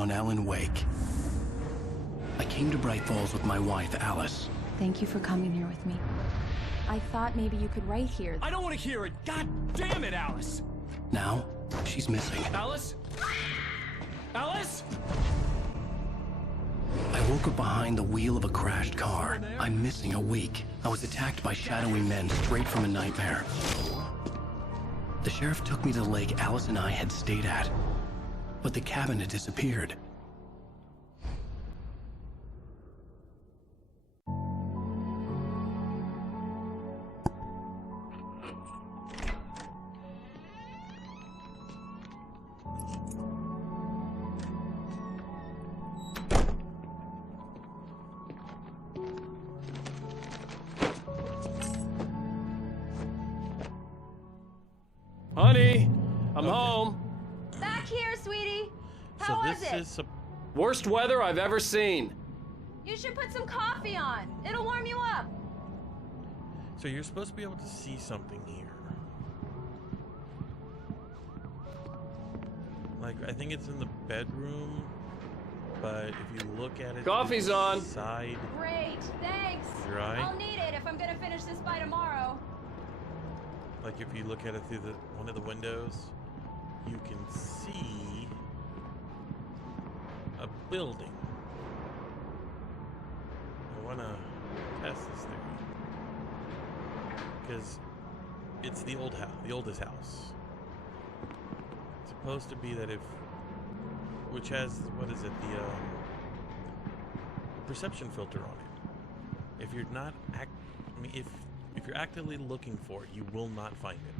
on Ellen Wake. I came to Bright Falls with my wife, Alice. Thank you for coming here with me. I thought maybe you could write here. I don't want to hear it! God damn it, Alice! Now, she's missing. Alice? Alice? I woke up behind the wheel of a crashed car. I'm missing a week. I was attacked by shadowy men straight from a nightmare. The sheriff took me to the lake Alice and I had stayed at, but the cabin had disappeared. Honey, I'm home. Back here, sweetie. How was it? Worst weather I've ever seen. You should put some coffee on. It'll warm you up. So you're supposed to be able to see something here. Like, I think it's in the bedroom, but if you look at it, Coffee's on. Side. Great, thanks. Your eye? I'll need it if I'm gonna finish this by tomorrow. Like, if you look at it through one of the windows, you can see a building. I want to test this theory because it's the oldest house. It's supposed to be that which has, what is it, the perception filter on it. If you're not if you're actively looking for it, you will not find it.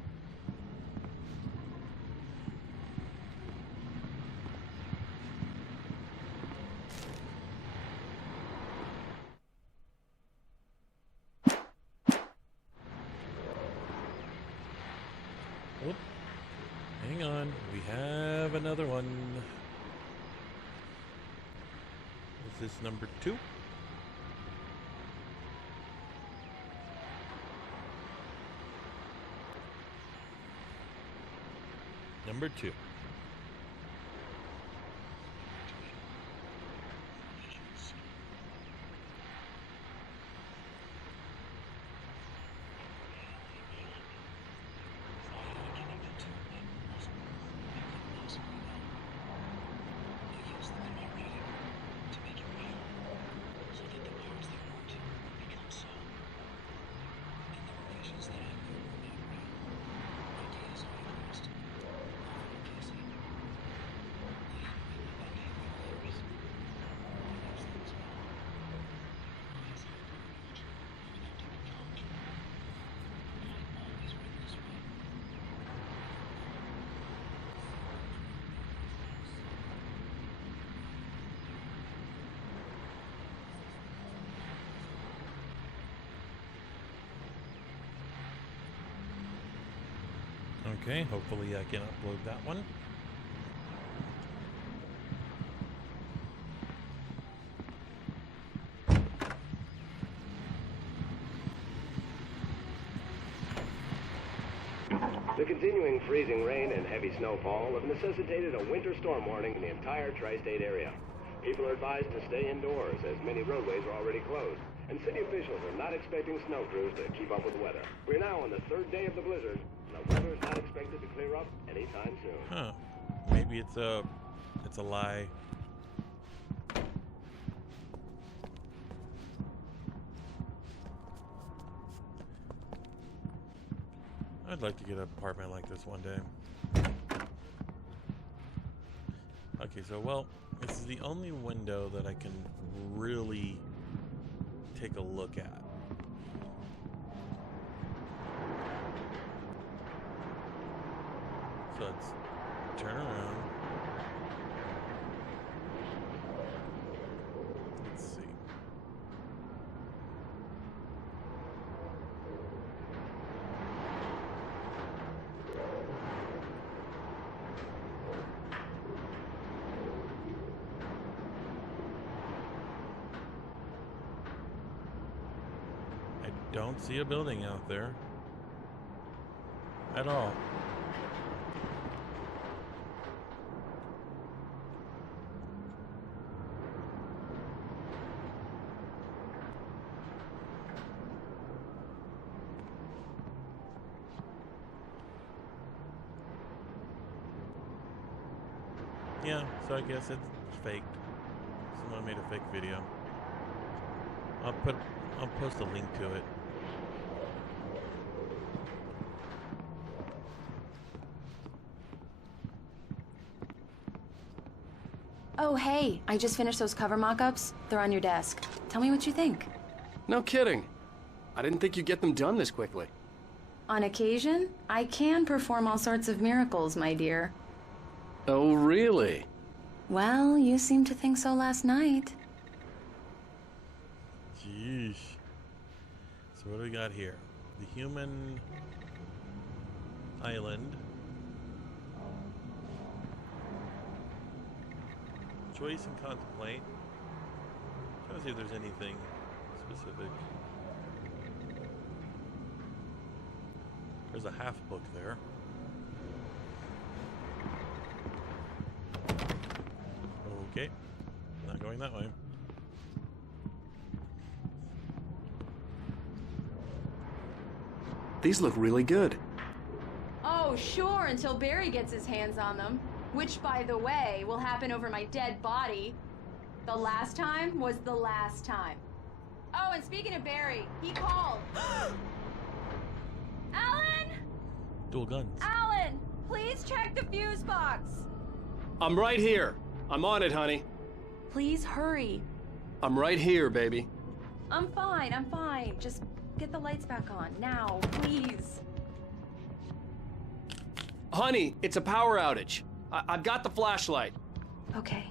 Oop. Hang on, we have another one. Is this number 2? Number 2. Okay, hopefully I can upload that one. The continuing freezing rain and heavy snowfall have necessitated a winter storm warning in the entire tri-state area. People are advised to stay indoors as many roadways are already closed, and city officials are not expecting snow crews to keep up with the weather. We're now on the 3rd day of the blizzard, and the weather is not expected to clear up anytime soon. Huh. Maybe it's a lie. I'd like to get an apartment like this one day. Okay, so, well, this is the only window that I can really take a look at. So let's turn around. Let's see. I don't see a building out there at all. Yeah, so I guess it's faked. Someone made a fake video. I'll post a link to it. Oh, hey, I just finished those cover mock-ups. They're on your desk. Tell me what you think. No kidding. I didn't think you'd get them done this quickly. On occasion, I can perform all sorts of miracles, my dear. Oh, really? Well, you seemed to think so last night. Jeez. So what do we got here? The human island. Choice and contemplate. Trying to see if there's anything specific. There's a half book there. Okay. Not going that way. These look really good. Oh, sure, until Barry gets his hands on them. Which, by the way, will happen over my dead body. The last time was the last time. Oh, and speaking of Barry, he called. Alan! Dual guns. Alan! Please check the fuse box! I'm right here. I'm on it, honey. Please hurry. I'm right here, baby. I'm fine, I'm fine. Just get the lights back on, now, please. Honey, it's a power outage. I've got the flashlight. Okay.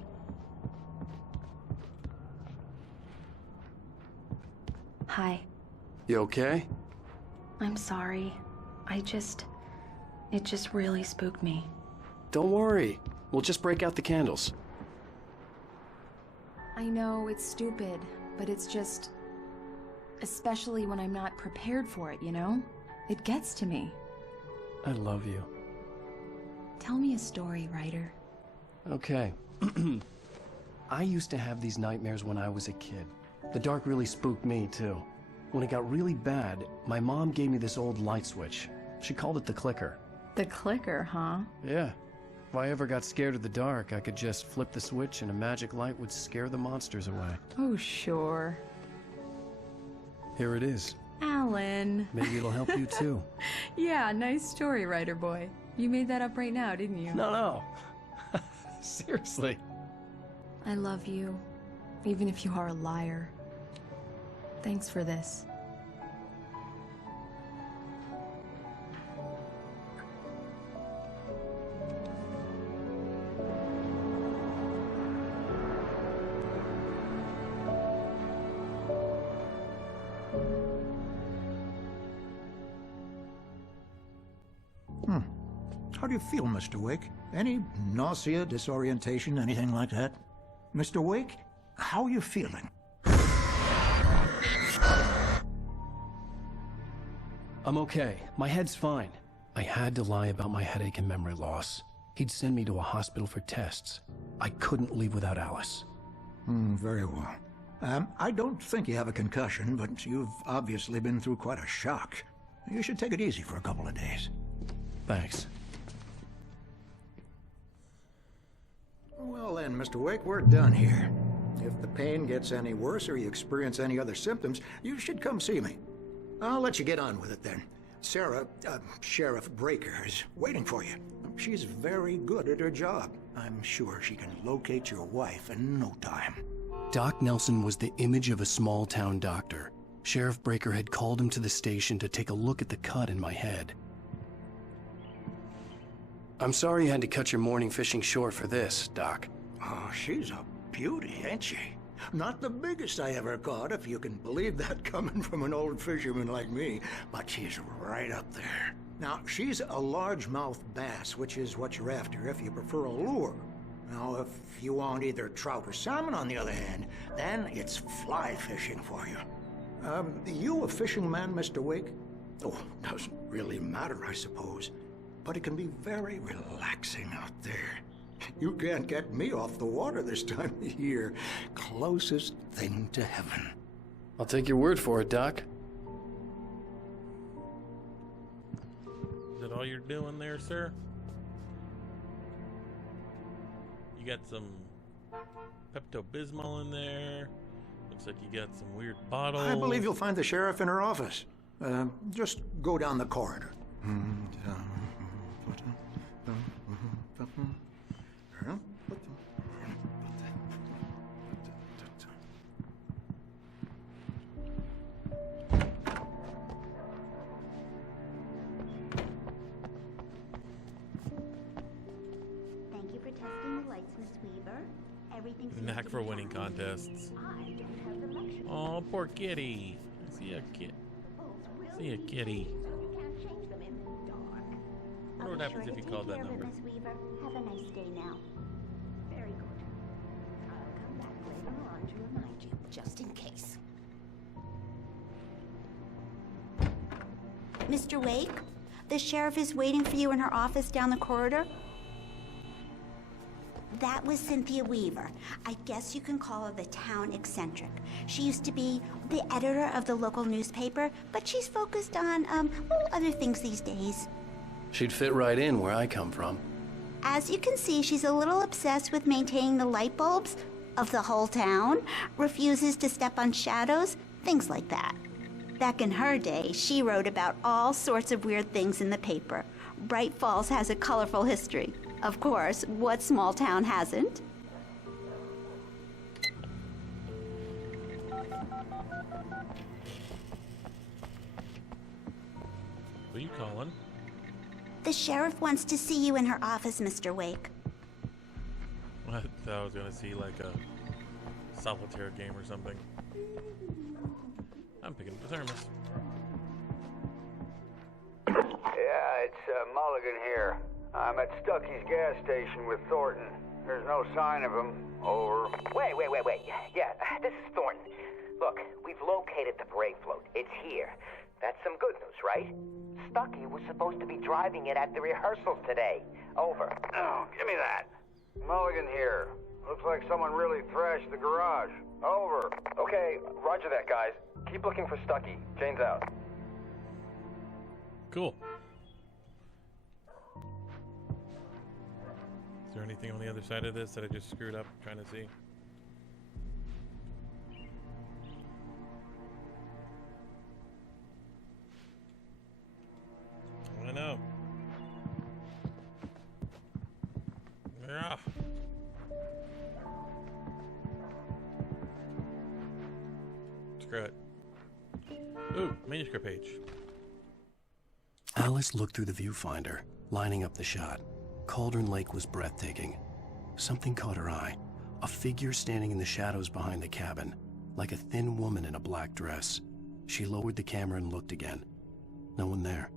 Hi. You okay? I'm sorry. It just really spooked me. Don't worry. We'll just break out the candles. I know it's stupid, but it's just... Especially when I'm not prepared for it, you know? It gets to me. I love you. Tell me a story, writer. Okay. I used to have these nightmares when I was a kid. The dark really spooked me, too. When it got really bad, my mom gave me this old light switch. She called it the clicker. The clicker, huh? Yeah. If I ever got scared of the dark, I could just flip the switch and a magic light would scare the monsters away. Oh, sure. Here it is. Alan. Maybe it'll help you, too. Yeah, nice story, writer boy. You made that up right now, didn't you? No. Seriously. I love you, even if you are a liar. Thanks for this. How do you feel, Mr. Wake? Any nausea, disorientation, anything like that? Mr. Wake, how are you feeling? I'm okay. My head's fine. I had to lie about my headache and memory loss. He'd send me to a hospital for tests. I couldn't leave without Alice. Very well. I don't think you have a concussion, but you've obviously been through quite a shock. You should take it easy for a couple of days. Thanks. Well then, Mr. Wake, we're done here. If the pain gets any worse or you experience any other symptoms, you should come see me. I'll let you get on with it then. Sarah, Sheriff Breaker, is waiting for you. She's very good at her job. I'm sure she can locate your wife in no time. Doc Nelson was the image of a small-town doctor. Sheriff Breaker had called him to the station to take a look at the cut in my head. I'm sorry you had to cut your morning fishing short for this, Doc. Oh, she's a beauty, ain't she? Not the biggest I ever caught, if you can believe that coming from an old fisherman like me, but she's right up there. Now, she's a largemouth bass, which is what you're after if you prefer a lure. Now, if you want either trout or salmon, on the other hand, then it's fly fishing for you. You a fishing man, Mr. Wake? Oh, doesn't really matter, I suppose. But it can be very relaxing out there. You can't get me off the water this time of year. Closest thing to heaven. I'll take your word for it, Doc. Is that all you're doing there, sir? You got some Pepto-Bismol in there. Looks like you got some weird bottles. I believe you'll find the sheriff in her office. Just go down the corridor. Thank you for testing the lights, Miss Weaver. Everything seems Knack to for be winning fine. contests. I don't have the luxury. Oh, poor kitty. I see a kid. See a kitty. So you can't change them in the dark. I wonder what happens if you call that number. Miss Weaver, have a nice day now. Very good. I'll come back later on to remind you, just in case. Mr. Wake, the sheriff is waiting for you in her office down the corridor. That was Cynthia Weaver. I guess you can call her the town eccentric. She used to be the editor of the local newspaper, but she's focused on, other things these days. She'd fit right in where I come from. As you can see, she's a little obsessed with maintaining the light bulbs of the whole town, refuses to step on shadows, things like that. Back in her day, she wrote about all sorts of weird things in the paper. Bright Falls has a colorful history. Of course, what small town hasn't? Who are you calling? The sheriff wants to see you in her office, Mr. Wake. I thought I was gonna see like a solitaire game or something. I'm picking up the thermos. Yeah, it's Mulligan here. I'm at Stucky's gas station with Thornton. There's no sign of him. Over. Wait. Yeah, this is Thornton. Look, we've located the parade float. It's here. That's some good news, right? Stucky was supposed to be driving it at the rehearsals today. Over. Oh, give me that. Mulligan here. Looks like someone really thrashed the garage. Over. Okay, roger that, guys. Keep looking for Stucky. Jane's out. Cool. Is there anything on the other side of this that I just screwed up trying to see? I know. Yeah. Screw it. Ooh, manuscript page. Alice looked through the viewfinder, lining up the shot. Cauldron Lake was breathtaking. Something caught her eye. A figure standing in the shadows behind the cabin, like a thin woman in a black dress. She lowered the camera and looked again. No one there.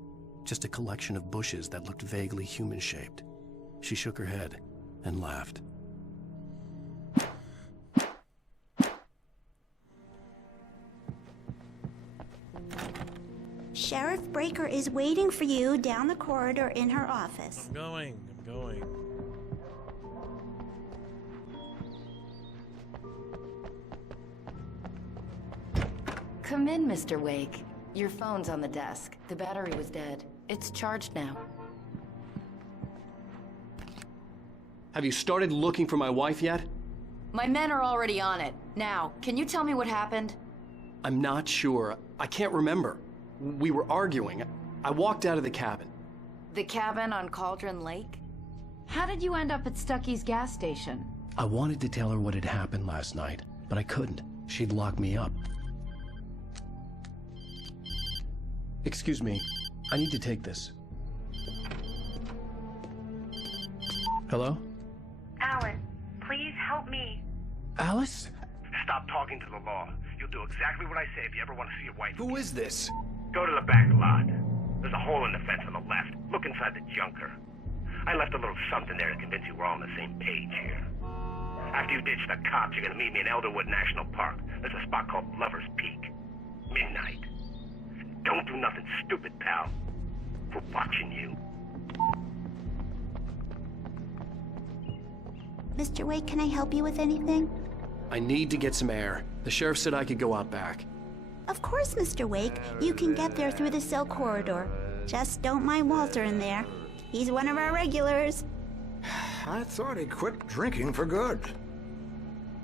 Just a collection of bushes that looked vaguely human-shaped. She shook her head and laughed. Sheriff Breaker is waiting for you down the corridor in her office. I'm going. Come in, Mr. Wake. Your phone's on the desk. The battery was dead. It's charged now. Have you started looking for my wife yet? My men are already on it. Now, can you tell me what happened? I'm not sure. I can't remember. We were arguing. I walked out of the cabin. The cabin on Cauldron Lake? How did you end up at Stucky's gas station? I wanted to tell her what had happened last night, but I couldn't. She'd lock me up. Excuse me. I need to take this. Hello? Alice, please help me. Alice? Stop talking to the law. You'll do exactly what I say if you ever want to see your wife. Who is this? Go to the back lot. There's a hole in the fence on the left. Look inside the junker. I left a little something there to convince you we're all on the same page here. After you ditch the cops, you're gonna meet me in Elderwood National Park. There's a spot called Lover's Peak. Midnight. Don't do nothing stupid, pal. We're watching you. Mr. Wake, can I help you with anything? I need to get some air. The sheriff said I could go out back. Of course, Mr. Wake. You can get there through the cell corridor. Just don't mind Walter in there. He's one of our regulars. I thought he quit drinking for good.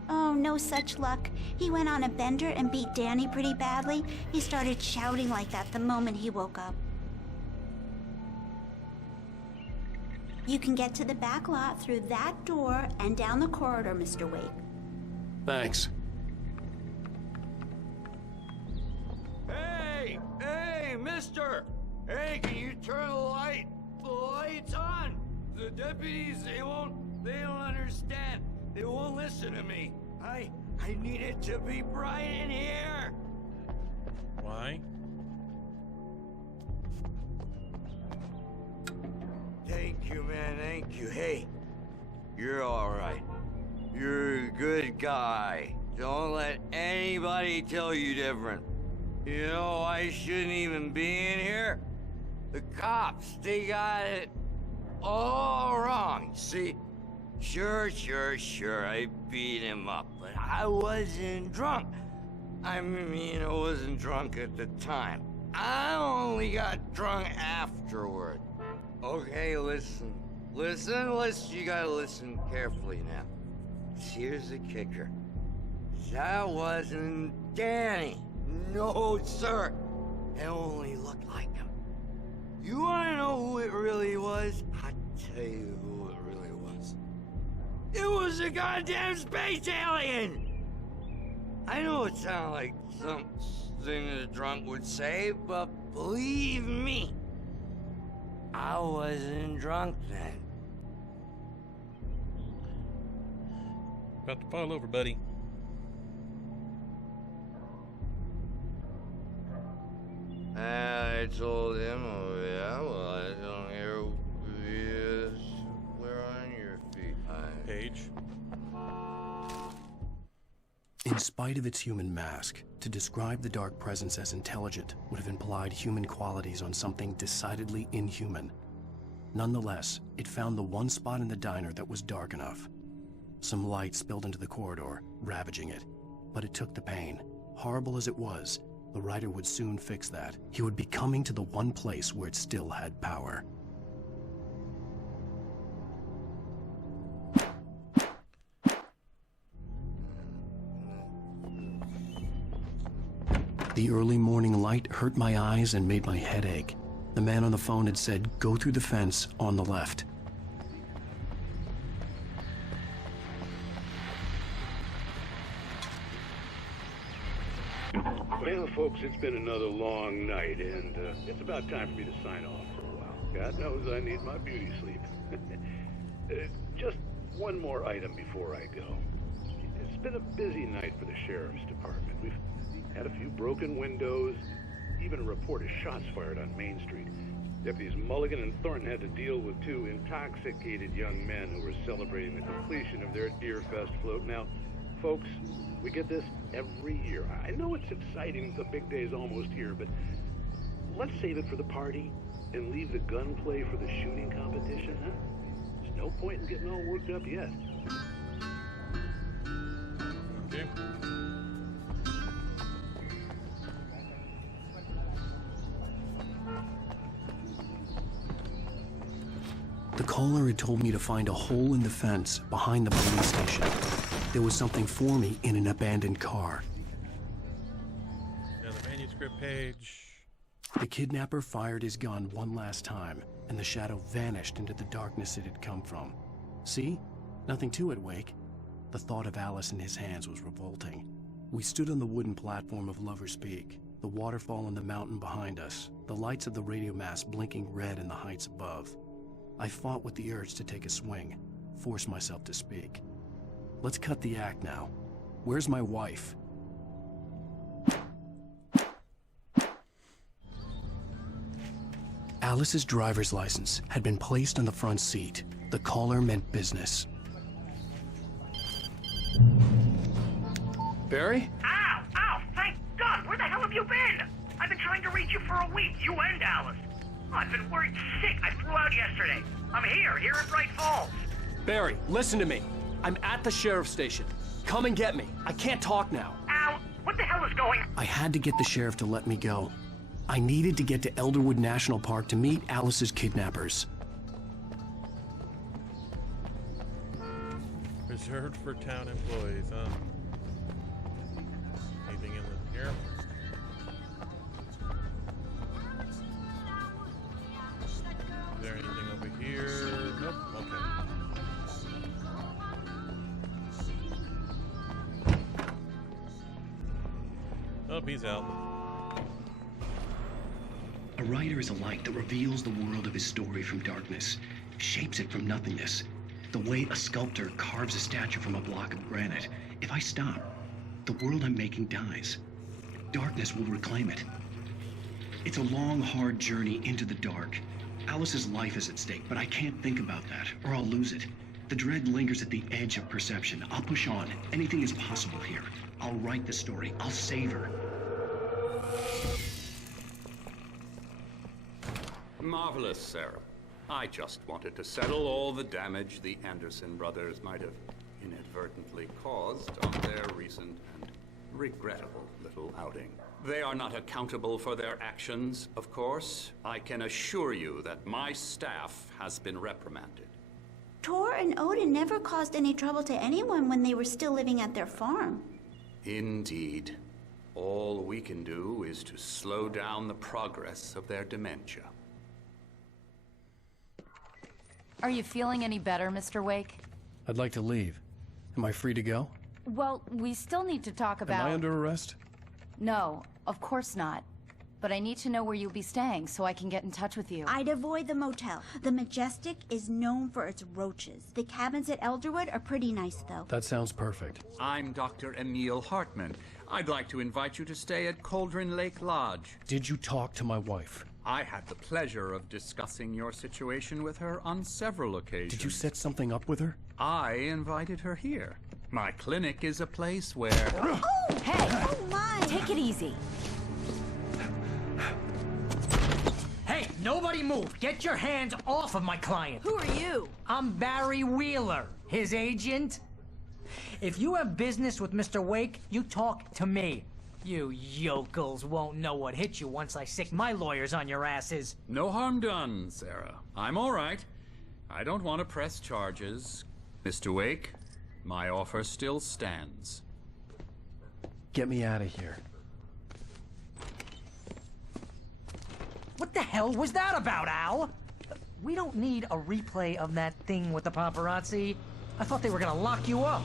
Oh, no such luck. He went on a bender and beat Danny pretty badly. He started shouting like that the moment he woke up. You can get to the back lot through that door and down the corridor, Mr. Wake. Thanks. Hey! Hey, mister! Hey, can you turn the lights on? The deputies, they don't understand. They won't listen to me. I need it to be bright in here. Why? Thank you, man, thank you. Hey, you're all right. You're a good guy. Don't let anybody tell you different. You know, I shouldn't even be in here. The cops, they got it all wrong. See, sure, I beat him up, but I wasn't drunk. I mean, I wasn't drunk at the time. I only got drunk afterward. Okay, listen, you gotta listen carefully now. Here's the kicker. That wasn't Danny. No, sir. It only looked like him. You wanna know who it really was? I'll tell you who it really was. It was a goddamn space alien! I know it sounds like something a drunk would say, but believe me, I wasn't drunk then. About to fall over, buddy. I told him, oh yeah, well, I don't hear this. We're on your feet. Page. In spite of its human mask, to describe the Dark Presence as intelligent would have implied human qualities on something decidedly inhuman. Nonetheless, it found the one spot in the diner that was dark enough. Some light spilled into the corridor, ravaging it. But it took the pain. Horrible as it was, the writer would soon fix that. He would be coming to the one place where it still had power. The early morning light hurt my eyes and made my head ache. The man on the phone had said, "Go through the fence on the left." Well, folks, it's been another long night, and it's about time for me to sign off for a while. God knows I need my beauty sleep. Just one more item before I go. It's been a busy night for the Sheriff's Department. We've had a few broken windows, even a report of shots fired on Main Street. Deputies Mulligan and Thornton had to deal with two intoxicated young men who were celebrating the completion of their Deerfest float. Now, folks, we get this every year. I know it's exciting, the big day's almost here, but let's save it for the party and leave the gunplay for the shooting competition, huh? There's no point in getting all worked up yet. Okay. The caller had told me to find a hole in the fence behind the police station. There was something for me in an abandoned car. Got the manuscript page. The kidnapper fired his gun one last time, and the shadow vanished into the darkness it had come from. See? Nothing to it, Wake. The thought of Alice in his hands was revolting. We stood on the wooden platform of Lover's Peak, the waterfall on the mountain behind us, the lights of the radio mast blinking red in the heights above. I fought with the urge to take a swing, forced myself to speak. Let's cut the act now. Where's my wife? Alice's driver's license had been placed on the front seat. The caller meant business. Barry? Ow! Ow! Thank God! Where the hell have you been? I've been trying to reach you for a week, you and Alice. Oh, I've been worried sick. I flew out yesterday. I'm here in Bright Falls. Barry, listen to me. I'm at the sheriff's station. Come and get me. I can't talk now. Ow! What the hell is going on? I had to get the sheriff to let me go. I needed to get to Elderwood National Park to meet Alice's kidnappers. Reserved for town employees, huh? Anything in here? Is there anything over here? Nope. Okay. Oh, he's out. A writer is a light that reveals the world of his story from darkness, shapes it from nothingness. The way a sculptor carves a statue from a block of granite. If I stop, the world I'm making dies. Darkness will reclaim it. It's a long, hard journey into the dark. Alice's life is at stake, but I can't think about that, or I'll lose it. The dread lingers at the edge of perception. I'll push on. Anything is possible here. I'll write the story. I'll save her. Marvelous, Sarah. I just wanted to settle all the damage the Anderson brothers might have inadvertently caused on their recent and regrettable little outing. They are not accountable for their actions, of course. I can assure you that my staff has been reprimanded. Tor and Odin never caused any trouble to anyone when they were still living at their farm. Indeed. All we can do is to slow down the progress of their dementia. Are you feeling any better, Mr. Wake? I'd like to leave. Am I free to go? Well, we still need to talk about... Am I under arrest? No, of course not. But I need to know where you'll be staying so I can get in touch with you. I'd avoid the motel. The Majestic is known for its roaches. The cabins at Elderwood are pretty nice, though. That sounds perfect. I'm Dr. Emil Hartman. I'd like to invite you to stay at Cauldron Lake Lodge. Did you talk to my wife? I had the pleasure of discussing your situation with her on several occasions. Did you set something up with her? I invited her here. My clinic is a place where... Oh! Hey! Oh, my! Take it easy. Hey, nobody move! Get your hands off of my client! Who are you? I'm Barry Wheeler, his agent. If you have business with Mr. Wake, you talk to me. You yokels won't know what hit you once I sick my lawyers on your asses. No harm done, Sarah. I'm all right. I don't want to press charges. Mr. Wake, my offer still stands. Get me out of here. What the hell was that about, Al? We don't need a replay of that thing with the paparazzi. I thought they were gonna lock you up.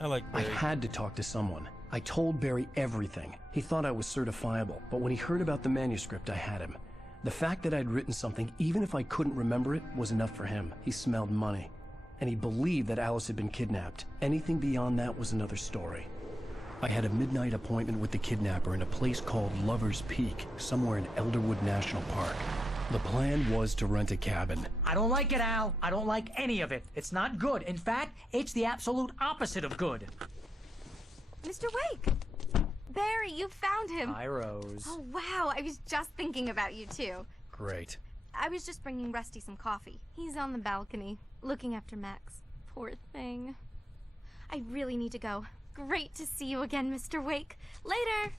I had to talk to someone. I told Barry everything. He thought I was certifiable, but when he heard about the manuscript, I had him. The fact that I'd written something, even if I couldn't remember it, was enough for him. He smelled money. And he believed that Alice had been kidnapped. Anything beyond that was another story. I had a midnight appointment with the kidnapper in a place called Lover's Peak, somewhere in Elderwood National Park. The plan was to rent a cabin. I don't like it, Al. I don't like any of it. It's not good. In fact, it's the absolute opposite of good. Mr. Wake! Barry, you found him! Hi, Rose. Oh, wow. I was just thinking about you, too. Great. I was just bringing Rusty some coffee. He's on the balcony, looking after Max. Poor thing. I really need to go. Great to see you again, Mr. Wake. Later!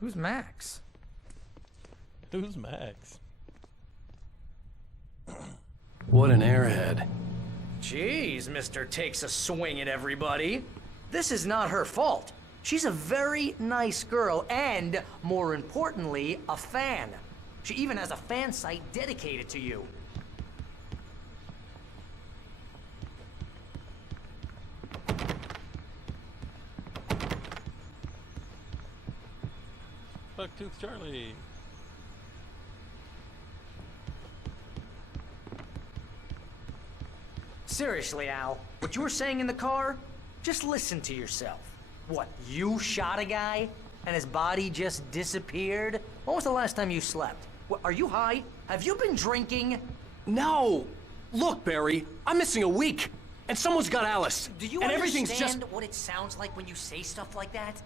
Who's Max? Who's Max? What an airhead. Jeez, Mr. Takes a swing at everybody. This is not her fault. She's a very nice girl and, more importantly, a fan. She even has a fan site dedicated to you. Bucktooth Charlie. Seriously, Al, what you were saying in the car, just listen to yourself. What, you shot a guy and his body just disappeared? When was the last time you slept? What, are you high? Have you been drinking? No! Look, Barry, I'm missing a week, and someone's got Alice. Do you and understand everything's just... what it sounds like when you say stuff like that?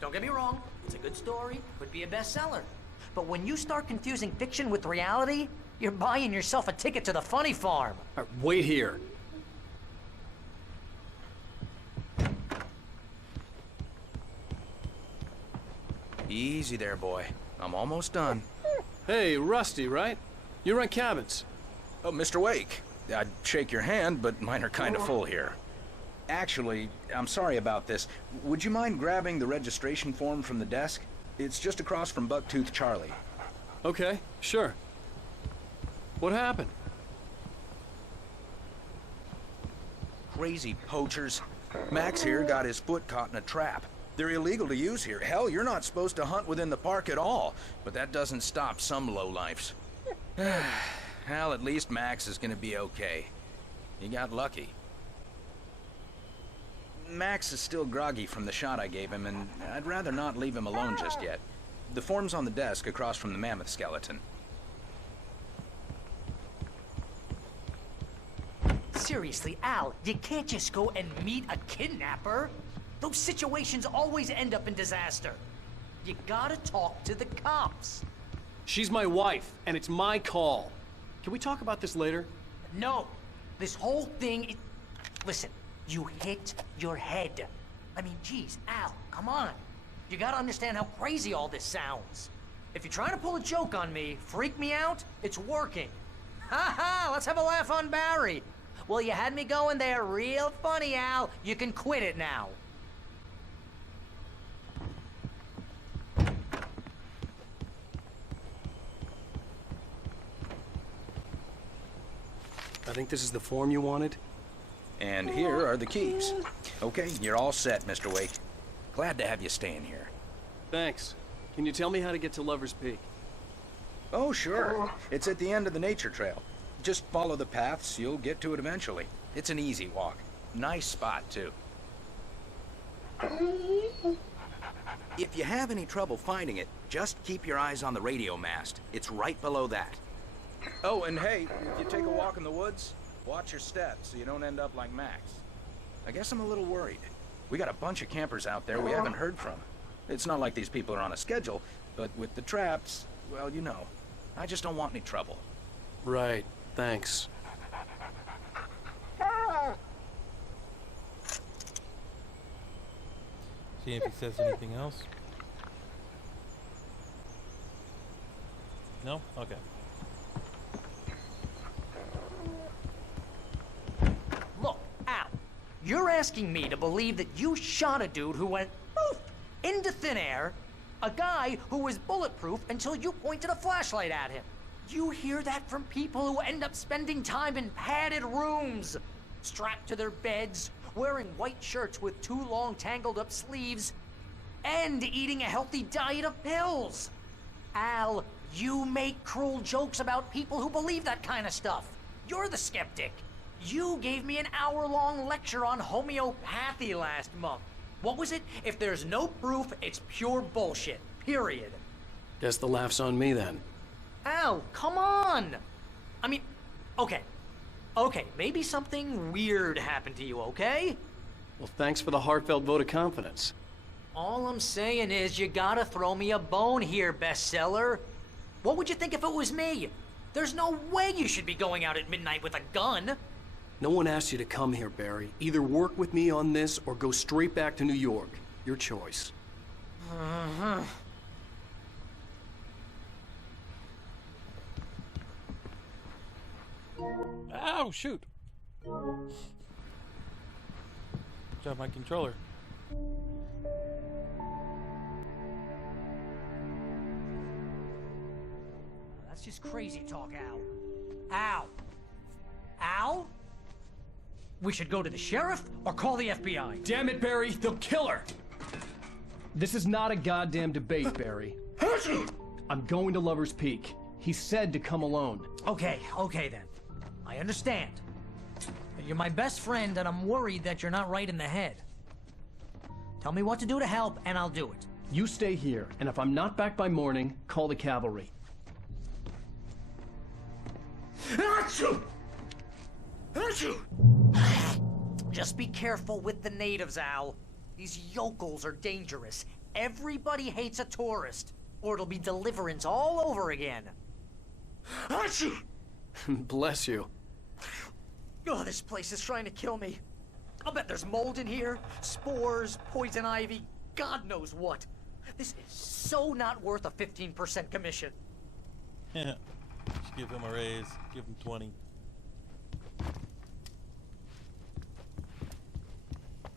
Don't get me wrong, it's a good story, could be a bestseller. But when you start confusing fiction with reality, you're buying yourself a ticket to the funny farm. Wait here. Easy there, boy. I'm almost done. Hey, Rusty, right? You rent cabins. Oh, Mr. Wake. I'd shake your hand, but mine are kind of full here. Actually, I'm sorry about this. Would you mind grabbing the registration form from the desk? It's just across from Bucktooth Charlie. Okay, sure. What happened? Crazy poachers. Max here got his foot caught in a trap. They're illegal to use here. Hell, you're not supposed to hunt within the park at all. But that doesn't stop some lowlifes. Well, at least Max is gonna be okay. He got lucky. Max is still groggy from the shot I gave him, and I'd rather not leave him alone just yet. The form's on the desk across from the mammoth skeleton. Seriously, Al, you can't just go and meet a kidnapper. Those situations always end up in disaster. You gotta talk to the cops. She's my wife, and it's my call. Can we talk about this later? No. This whole thing is... Listen, you hit your head. I mean, geez, Al, come on. You gotta understand how crazy all this sounds. If you're trying to pull a joke on me, freak me out, it's working. Ha ha, let's have a laugh on Barry. Well, you had me going there real funny, Al. You can quit it now. I think this is the form you wanted. And here are the keys. Okay, you're all set, Mr. Wake. Glad to have you staying here. Thanks. Can you tell me how to get to Lover's Peak? Oh, sure. It's at the end of the nature trail. Just follow the paths, you'll get to it eventually. It's an easy walk. Nice spot, too. If you have any trouble finding it, just keep your eyes on the radio mast. It's right below that. Oh, and hey, if you take a walk in the woods, watch your steps so you don't end up like Max. I guess I'm a little worried. We got a bunch of campers out there we haven't heard from. It's not like these people are on a schedule, but with the traps, well, you know. I just don't want any trouble. Right. Thanks. See if he says anything else. No? Okay. Look, Al, you're asking me to believe that you shot a dude who went poof into thin air, a guy who was bulletproof until you pointed a flashlight at him. You hear that from people who end up spending time in padded rooms, strapped to their beds, wearing white shirts with too long tangled up sleeves, and eating a healthy diet of pills. Al, you make cruel jokes about people who believe that kind of stuff. You're the skeptic. You gave me an hour-long lecture on homeopathy last month. What was it? If there's no proof, it's pure bullshit. Period. Guess the laugh's on me then. Al, come on! I mean, okay. Okay, maybe something weird happened to you, okay? Well, thanks for the heartfelt vote of confidence. All I'm saying is you gotta throw me a bone here, bestseller. What would you think if it was me? There's no way you should be going out at midnight with a gun. No one asked you to come here, Barry. Either work with me on this or go straight back to New York. Your choice. Uh-huh. Ow, shoot! Drop my controller. That's just crazy talk, Al. Al? Al? We should go to the sheriff or call the FBI. Damn it, Barry! They'll kill her! This is not a goddamn debate, Barry. I'm going to Lover's Peak. He said to come alone. Okay then. I understand. You're my best friend, and I'm worried that you're not right in the head. Tell me what to do to help, and I'll do it. You stay here, and if I'm not back by morning, call the cavalry. Achoo! Achoo! Just be careful with the natives, Al. These yokels are dangerous. Everybody hates a tourist, or it'll be Deliverance all over again. Achoo! Bless you. Oh, this place is trying to kill me. I'll bet there's mold in here, spores, poison ivy, God knows what. This is so not worth a 15% commission. Yeah. Just give him a raise. Give him 20.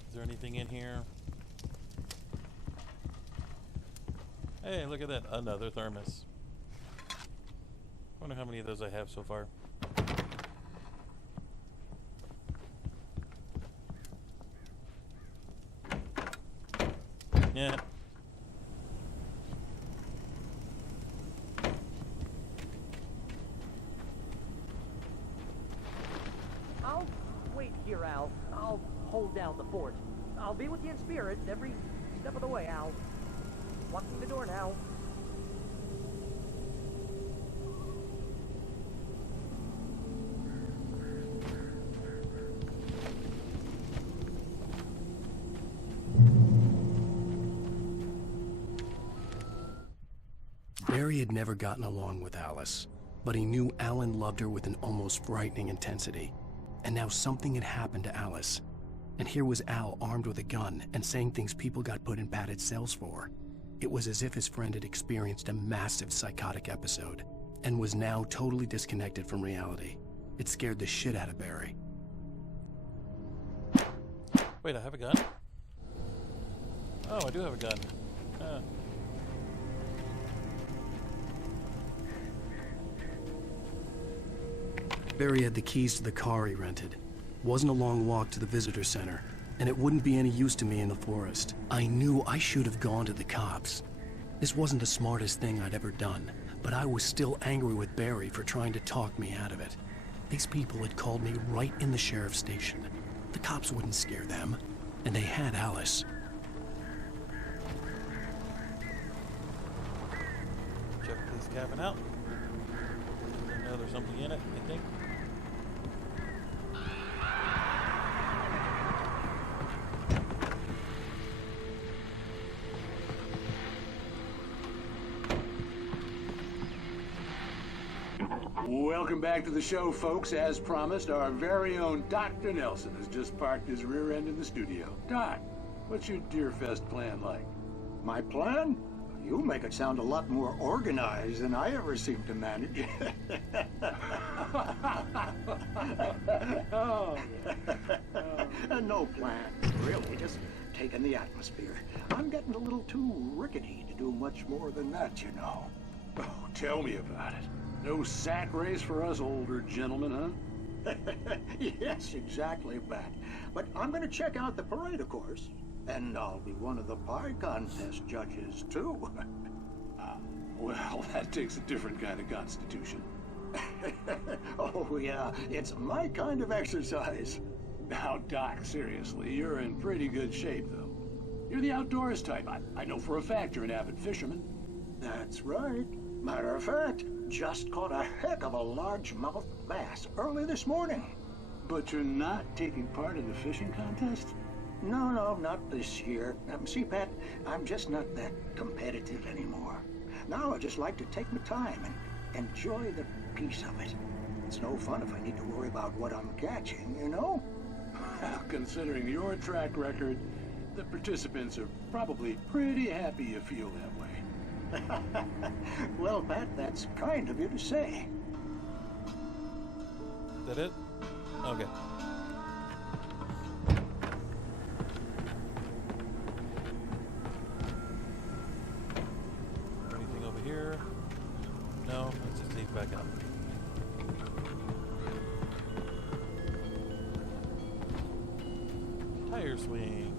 Is there anything in here? Hey, look at that. Another thermos. Wonder how many of those I have so far. Yeah. I'll wait here, Al. I'll hold down the fort. I'll be with you in spirit every step of the way, Al. Walking the door now. Barry had never gotten along with Alice, but he knew Alan loved her with an almost frightening intensity. And now something had happened to Alice. And here was Al armed with a gun and saying things people got put in padded cells for. It was as if his friend had experienced a massive psychotic episode and was now totally disconnected from reality. It scared the shit out of Barry. Wait, I have a gun? Oh, I do have a gun. Barry had the keys to the car he rented. Wasn't a long walk to the visitor center, and it wouldn't be any use to me in the forest. I knew I should have gone to the cops. This wasn't the smartest thing I'd ever done, but I was still angry with Barry for trying to talk me out of it. These people had called me right in the sheriff's station. The cops wouldn't scare them, and they had Alice. Check this cabin out. I know there's something in it, I think. Welcome back to the show, folks. As promised, our very own Dr. Nelson has just parked his rear end in the studio. Doc, what's your Deerfest plan like? My plan? You make it sound a lot more organized than I ever seem to manage. No plan, really, just taking the atmosphere. I'm getting a little too rickety to do much more than that, you know. Oh, tell me about it. No sack race for us older gentlemen, huh? Yes, exactly, Bat. But I'm going to check out the parade, of course. And I'll be one of the pie contest judges, too. Well, that takes a different kind of constitution. Oh, yeah, it's my kind of exercise. Now, Doc, seriously, you're in pretty good shape, though. You're the outdoors type. I know for a fact you're an avid fisherman. That's right. Matter of fact, just caught a heck of a largemouth bass early this morning. But you're not taking part in the fishing contest? No, not this year. See, Pat, I'm just not that competitive anymore. Now I just like to take my time and enjoy the peace of it. It's no fun if I need to worry about what I'm catching, you know? Considering your track record, the participants are probably pretty happy you feel that way. Well, Pat, that's kind of you to say. Is that it? Okay. Anything over here? No, let's just leave back up. Tire swing.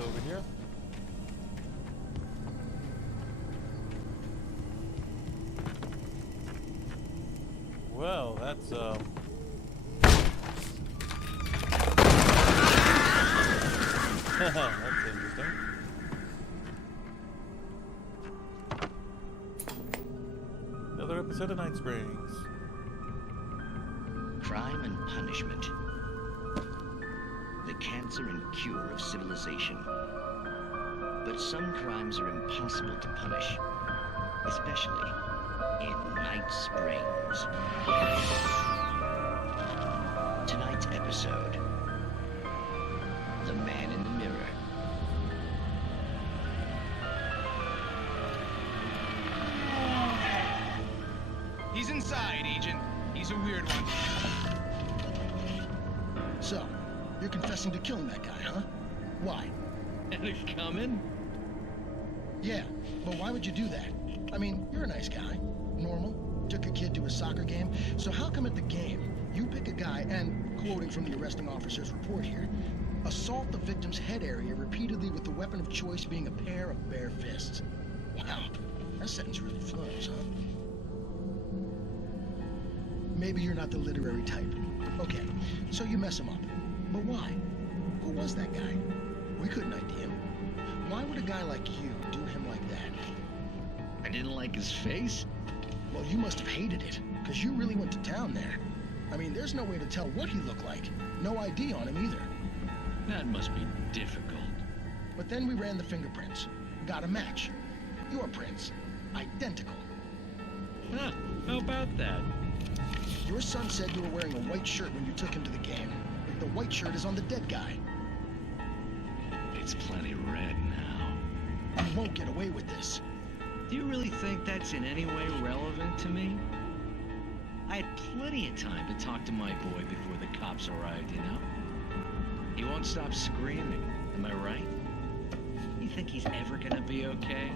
Over here. Well, that's that's interesting. Minnesota Night Springs. Crime and punishment. The cancer and cure of civilization. But some crimes are impossible to punish, especially in Night Springs. Tonight's episode, The Man in the Mirror. He's inside, Agent. He's a weird one. So, you're confessing to killing that guy, huh? Why? And it's coming? Yeah, but why would you do that? I mean, you're a nice guy. Normal. Took a kid to a soccer game. So how come at the game, you pick a guy and, quoting from the arresting officer's report here, assault the victim's head area repeatedly with the weapon of choice being a pair of bare fists? Wow, that sentence really flows, huh? Maybe you're not the literary type. Okay, so you mess him up. But why? Who was that guy? We couldn't ID him. Why would a guy like you do him like that? I didn't like his face? Well, you must have hated it, because you really went to town there. I mean, there's no way to tell what he looked like. No ID on him either. That must be difficult. But then we ran the fingerprints. Got a match. Your prints. Identical. Huh, how about that? Your son said you were wearing a white shirt when you took him to the game. The white shirt is on the dead guy. It's plenty red now. You won't get away with this. Do you really think that's in any way relevant to me? I had plenty of time to talk to my boy before the cops arrived, you know? He won't stop screaming, am I right? You think he's ever gonna be okay?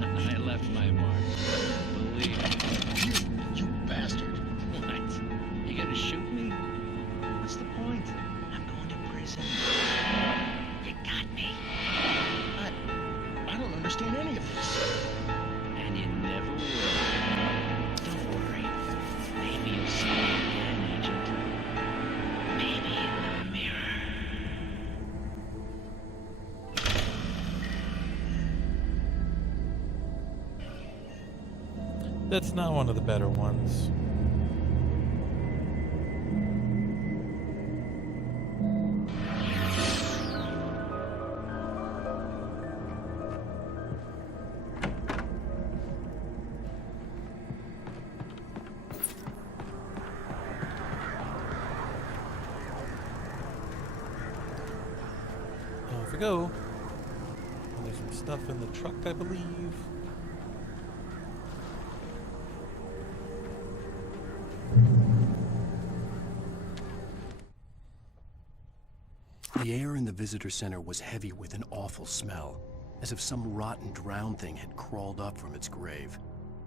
I left my mark. Believe me. You bastard. What? You gonna shoot me? What's the point? I'm going to prison. You got me. I don't understand any of this. And you never will. Don't worry. Maybe you'll see me again, Agent. Maybe in the mirror. That's not one of the better ones. Off we go. And there's some stuff in the truck, I believe. The air in the visitor center was heavy with an awful smell, as if some rotten drowned thing had crawled up from its grave.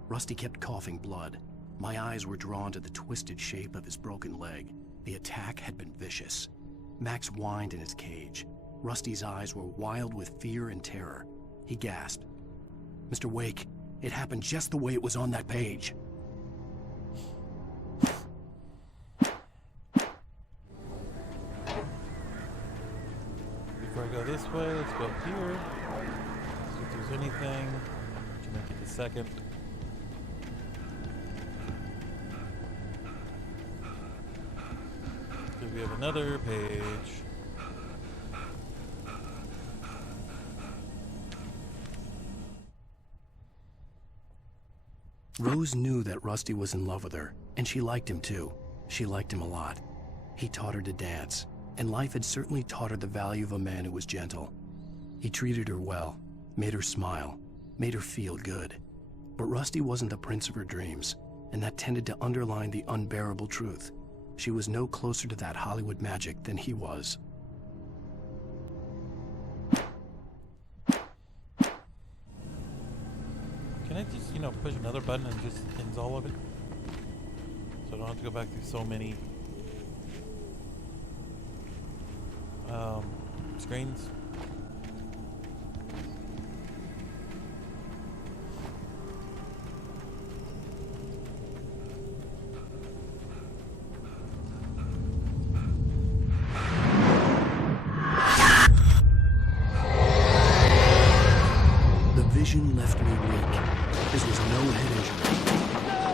Rusty kept coughing blood. My eyes were drawn to the twisted shape of his broken leg. The attack had been vicious. Max whined in his cage. Rusty's eyes were wild with fear and terror. He gasped. "Mr. Wake, it happened just the way it was on that page." Before I go this way, let's go up here. See if there's anything to make it a second. So we have another page. Rose knew that Rusty was in love with her, and she liked him too. She liked him a lot. He taught her to dance, and life had certainly taught her the value of a man who was gentle. He treated her well, made her smile, made her feel good. But Rusty wasn't the prince of her dreams, and that tended to underline the unbearable truth. She was no closer to that Hollywood magic than he was. Can I just, push another button and just ends all of it? So I don't have to go back through so many screens. The vision left me weak. This was no head injury.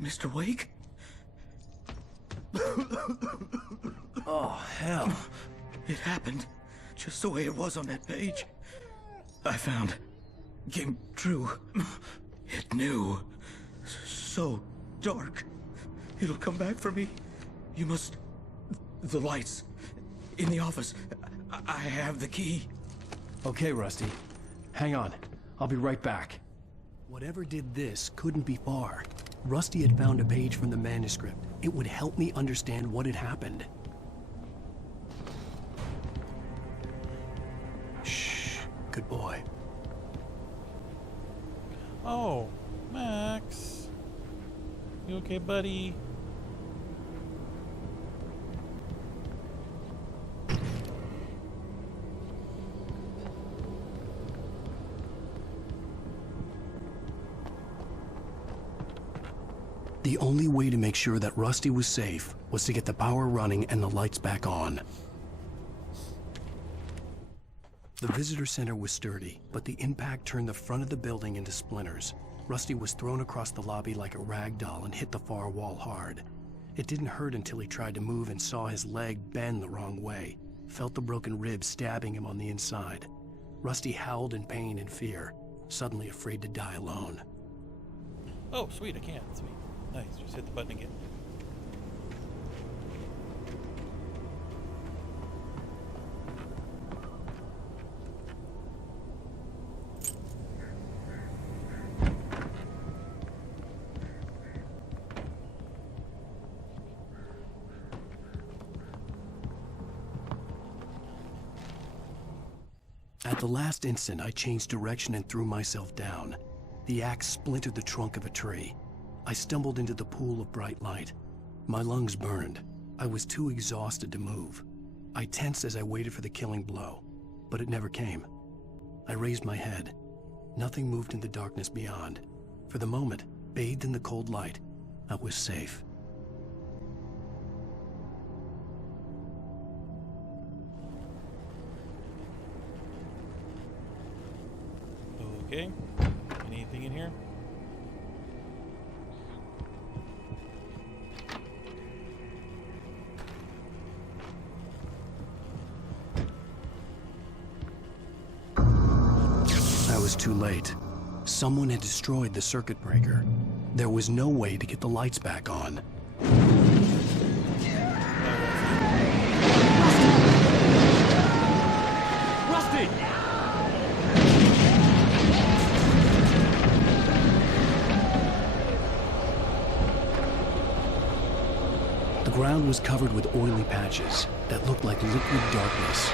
Mr. Wake? Oh, hell. It happened just the way it was on that page. I found. Came true. It knew. So dark. It'll come back for me. You must... The lights. In the office. I have the key. Okay, Rusty. Hang on. I'll be right back. Whatever did this couldn't be far. Rusty had found a page from the manuscript. It would help me understand what had happened. Shh. Good boy. Oh, Max. You okay, buddy? The only way to make sure that Rusty was safe was to get the power running and the lights back on. The visitor center was sturdy, but the impact turned the front of the building into splinters. Rusty was thrown across the lobby like a rag doll and hit the far wall hard. It didn't hurt until he tried to move and saw his leg bend the wrong way, felt the broken ribs stabbing him on the inside. Rusty howled in pain and fear, suddenly afraid to die alone. Oh, sweet, I can. Sweet. Nice, just hit the button again. At the last instant, I changed direction and threw myself down. The axe splintered the trunk of a tree. I stumbled into the pool of bright light. My lungs burned. I was too exhausted to move. I tensed as I waited for the killing blow, but it never came. I raised my head. Nothing moved in the darkness beyond. For the moment, bathed in the cold light, I was safe. Okay. Anything in here? I was too late. Someone had destroyed the circuit breaker. There was no way to get the lights back on. Rusty! The ground was covered with oily patches that looked like liquid darkness.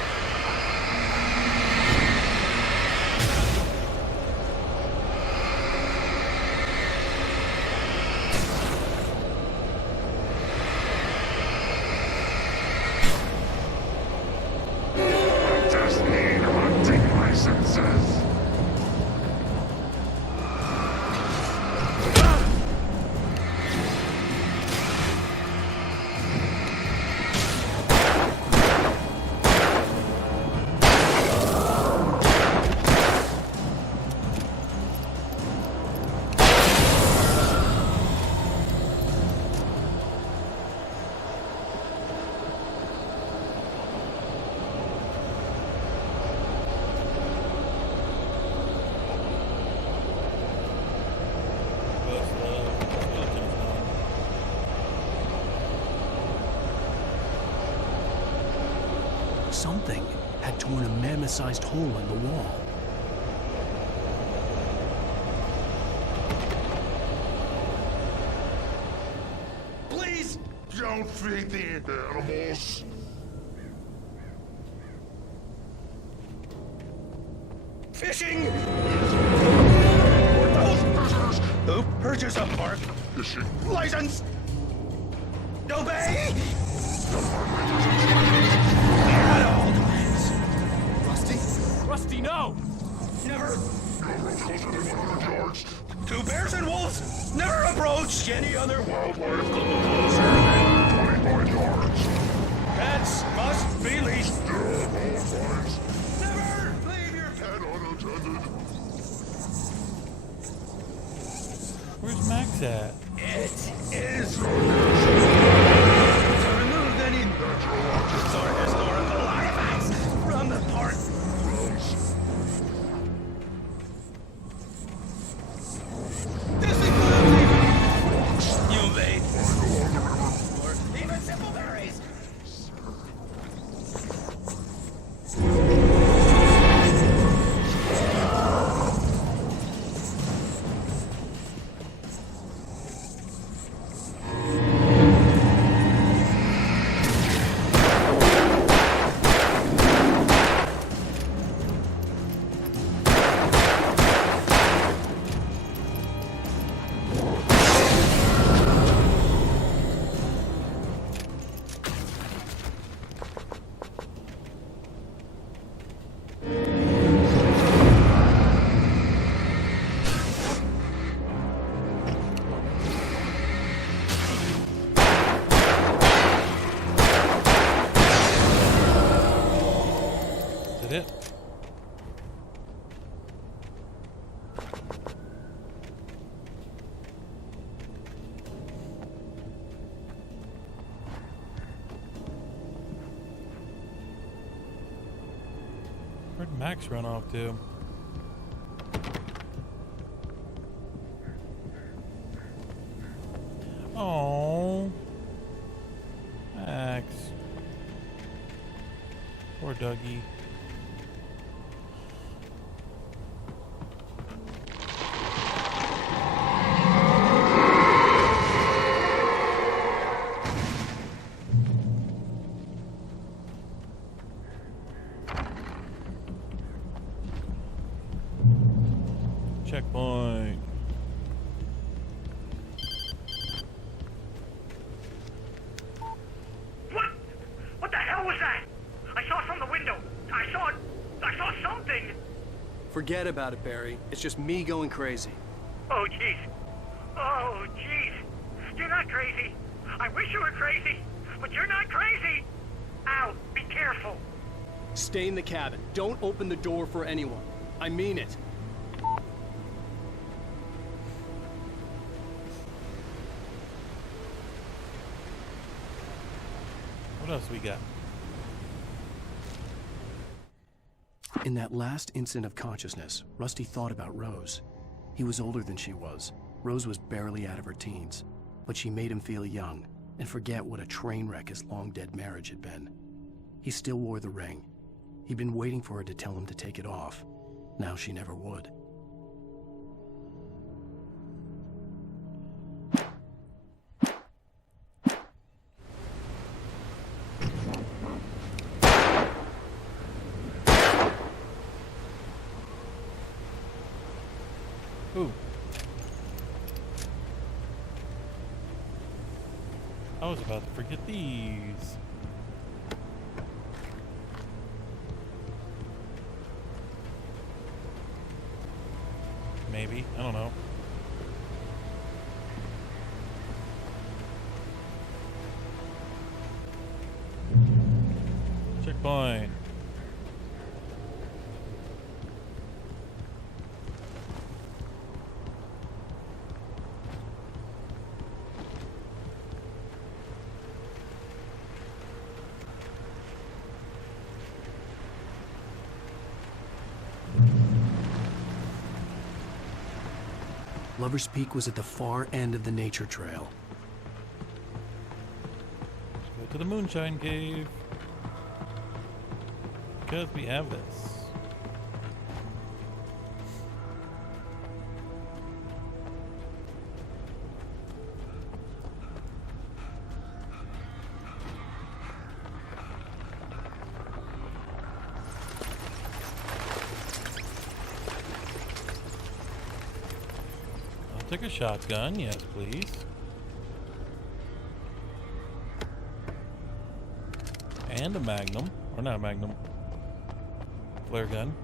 Something had torn a mammoth-sized hole in the wall. Please don't feed the animals. Fishing! Who purchased a park? Fishing. License! Obey! At all times. Rusty? Rusty, no! Never. No road closer than 100 yards. Two bears and wolves never approach any other wildlife couple closer than 25 yards. Pets must be leashed. Still wildlife. Never leave your Pet unattended. Where's Max at? It is to remove any or historical artifacts from the park. This includes new bait or even simple berries. It. Where'd Max run off to? Oh, Max. Poor Dougie. Checkpoint. What the hell was that? I saw it from the window. I saw something. Forget about it, Barry. It's just me going crazy. Oh, jeez. Oh, jeez. You're not crazy. I wish you were crazy, but you're not crazy. Ow, be careful. Stay in the cabin. Don't open the door for anyone. I mean it. What else we got? In that last instant of consciousness, Rusty thought about Rose. He was older than she was. Rose was barely out of her teens, but she made him feel young and forget what a train wreck his long-dead marriage had been. He still wore the ring. He'd been waiting for her to tell him to take it off. Now she never would. Ooh. I was about to forget these. Maybe. I don't know. Checkpoint. Lover's Peak was at the far end of the nature trail. Let's go to the Moonshine Cave. Because we have this. Take a shotgun, yes, please. And a magnum, or not a magnum, flare gun.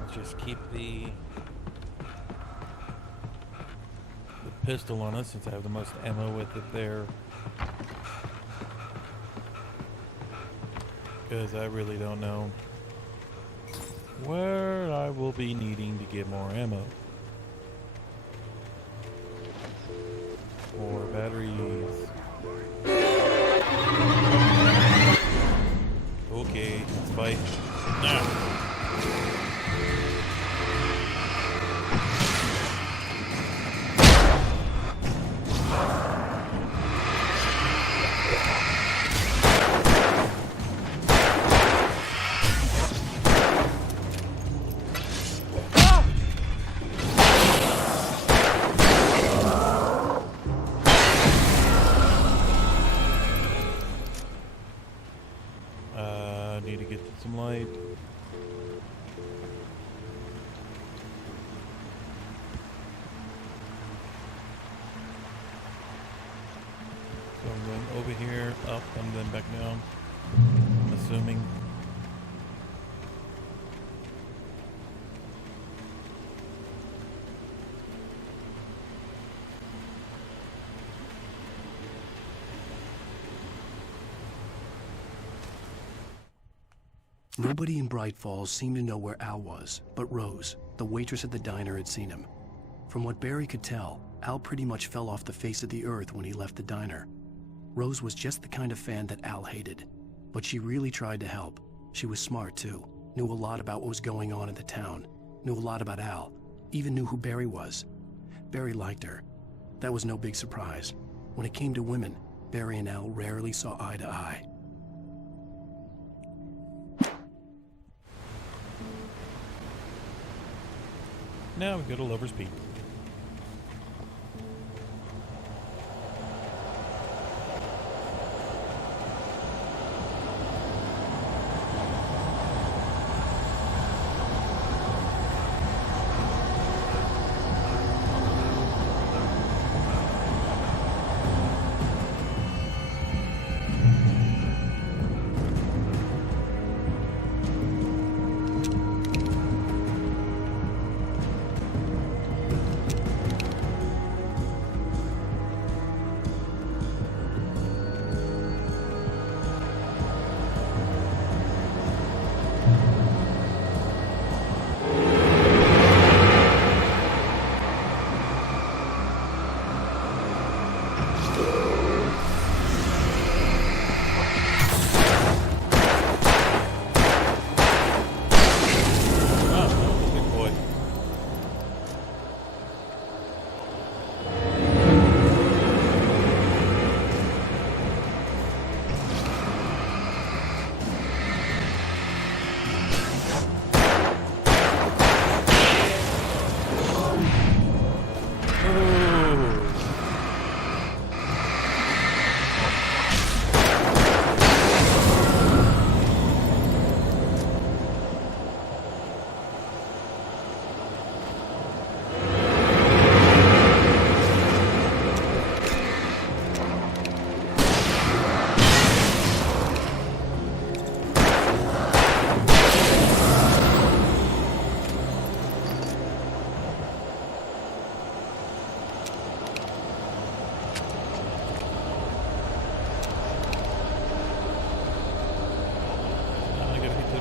Let's just keep the pistol on us since I have the most ammo with it there. Because I really don't know where I will be needing to get more ammo. Or batteries. Okay, let's fight. Ah. Need to get some light. So I'm going over here, up, and then back down. I'm assuming. Nobody in Bright Falls seemed to know where Al was, but Rose, the waitress at the diner, had seen him. From what Barry could tell, Al pretty much fell off the face of the earth when he left the diner. Rose was just the kind of fan that Al hated, but she really tried to help. She was smart too, knew a lot about what was going on in the town, knew a lot about Al, even knew who Barry was. Barry liked her. That was no big surprise. When it came to women, Barry and Al rarely saw eye to eye. Now we go to Lover's Peak.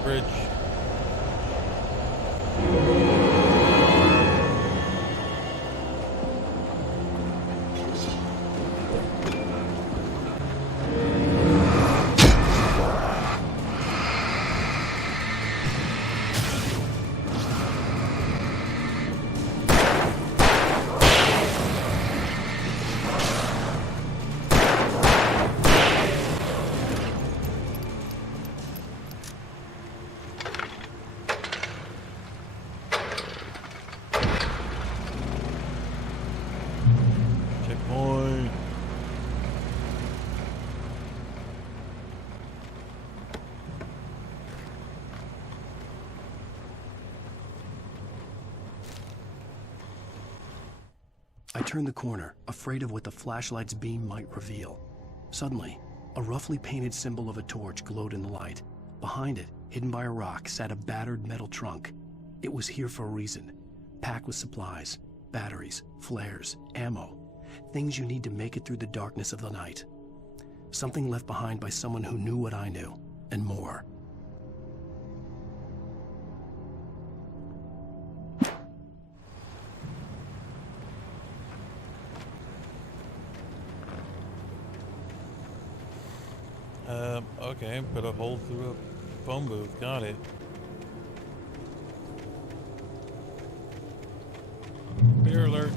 Bridge. Checkpoint. I turned the corner, afraid of what the flashlight's beam might reveal. Suddenly, a roughly painted symbol of a torch glowed in the light. Behind it, hidden by a rock, sat a battered metal trunk. It was here for a reason, packed with supplies, batteries, flares, ammo. things you need to make it through the darkness of the night. Something left behind by someone who knew what I knew, and more. Okay, put a hole through a phone booth. Got it. Beer alert.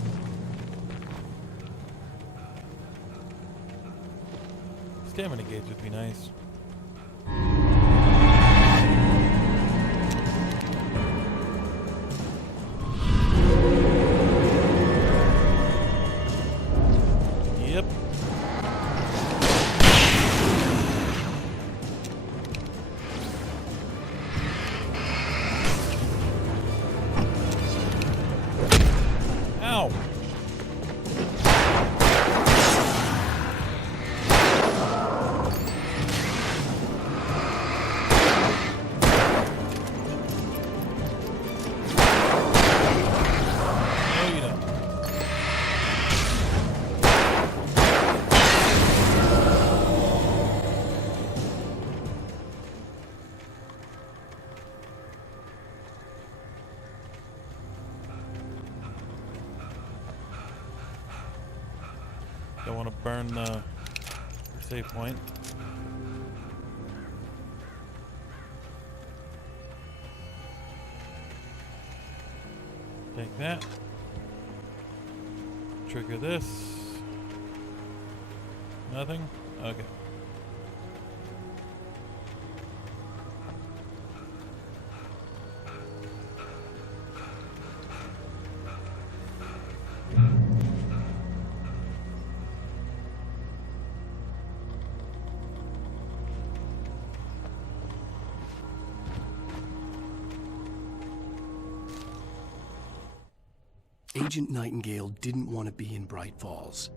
Stamina gauge would be nice. Yep. Ow. Don't want to burn the save point. Take that. Trigger this. Nothing? Okay. Agent Nightingale didn't want to be in Bright Falls.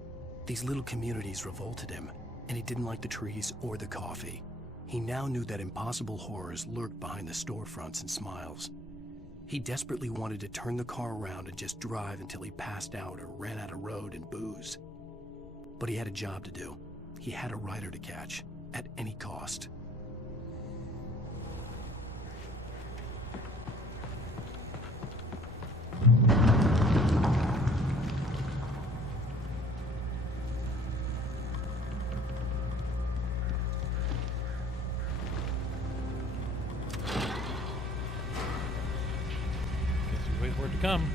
These little communities revolted him, and he didn't like the trees or the coffee. He now knew that impossible horrors lurked behind the storefronts and smiles. He desperately wanted to turn the car around and just drive until he passed out or ran out of road and booze. But he had a job to do. He had a rider to catch, at any cost. Wait for it to come.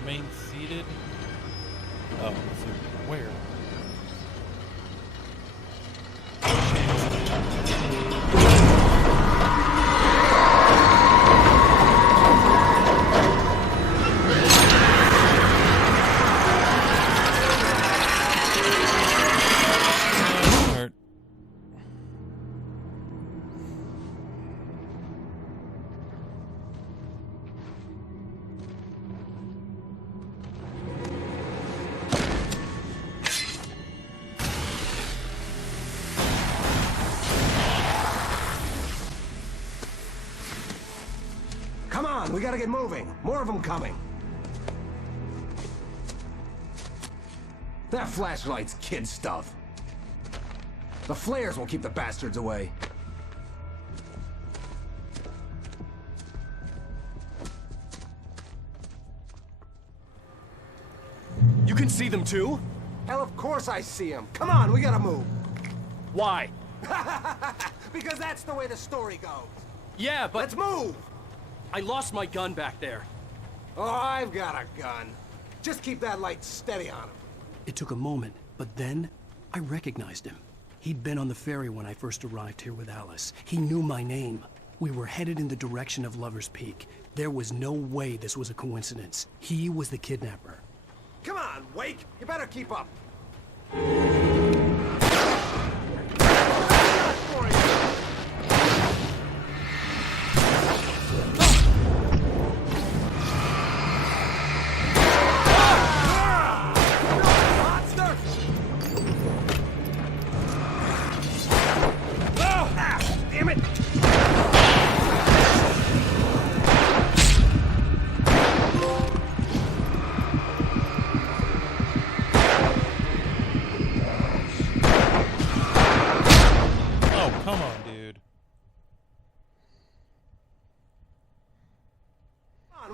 Remain seated. Oh, let's see. Where? Come on, we gotta get moving. More of them coming. That flashlight's kid stuff. The flares will keep the bastards away. You can see them too? Hell, of course I see them. Come on, we gotta move. Why? Because that's the way the story goes. Yeah, but... Let's move! I lost my gun back there. Oh, I've got a gun. Just keep that light steady on him. It took a moment, but then I recognized him. He'd been on the ferry when I first arrived here with Alice. He knew my name. We were headed in the direction of Lover's Peak. There was no way this was a coincidence. He was the kidnapper. Come on, Wake! You better keep up.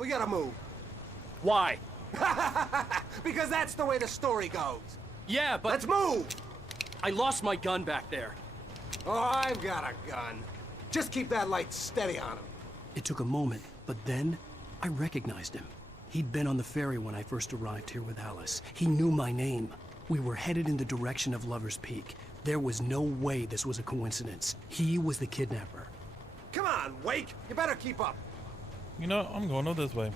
we gotta move. Why? Because that's the way the story goes. Yeah, but... Let's move! I lost my gun back there. Oh, I've got a gun. Just keep that light steady on him. It took a moment, but then I recognized him. He'd been on the ferry when I first arrived here with Alice. He knew my name. We were headed in the direction of Lover's Peak. There was no way this was a coincidence. He was the kidnapper. Come on, Wake! You better keep up. You know, I'm going over this way.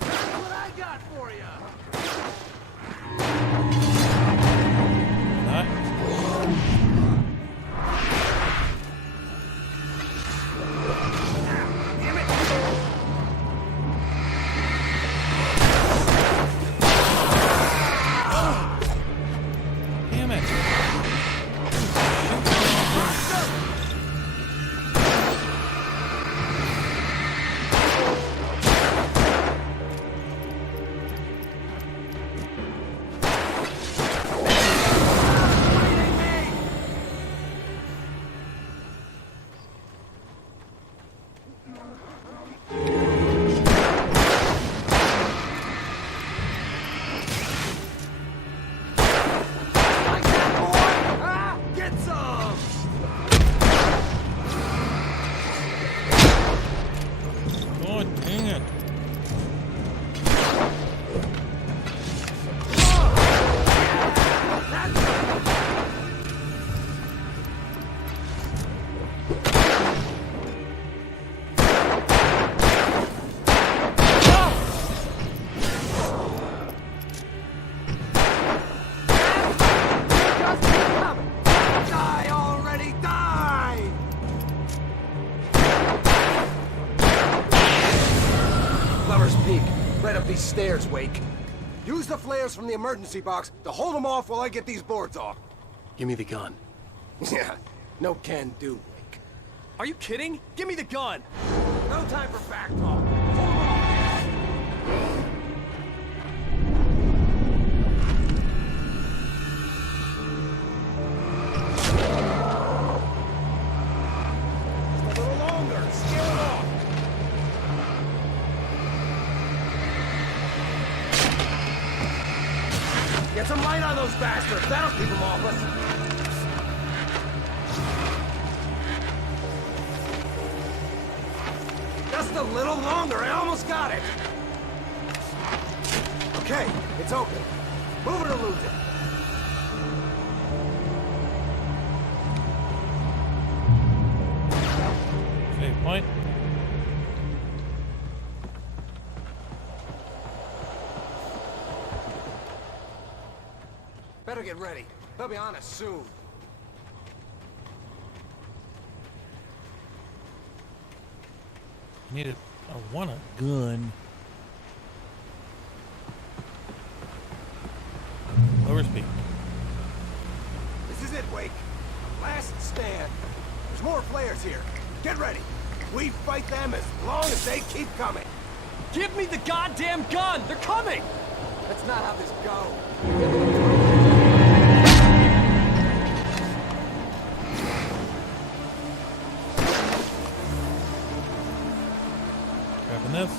That's what I got for you! Stairs, Wake. Use the flares from the emergency box to hold them off while I get these boards off. Give me the gun. Yeah, no can do, Wake. Are you kidding? Give me the gun! No time for back talk. Hold on. Just a little longer. Scale it off. Get some light on those bastards. That'll keep them off us. Just a little longer. I almost got it. Okay, it's open. Move it or lose it. Save point. Better get ready. They'll be on us soon. I want a gun. Lover's Peak. This is it, Wake. Last stand. There's more flares here. Get ready. We fight them as long as they keep coming. Give me the goddamn gun! They're coming! That's not how this goes. Grabbing this.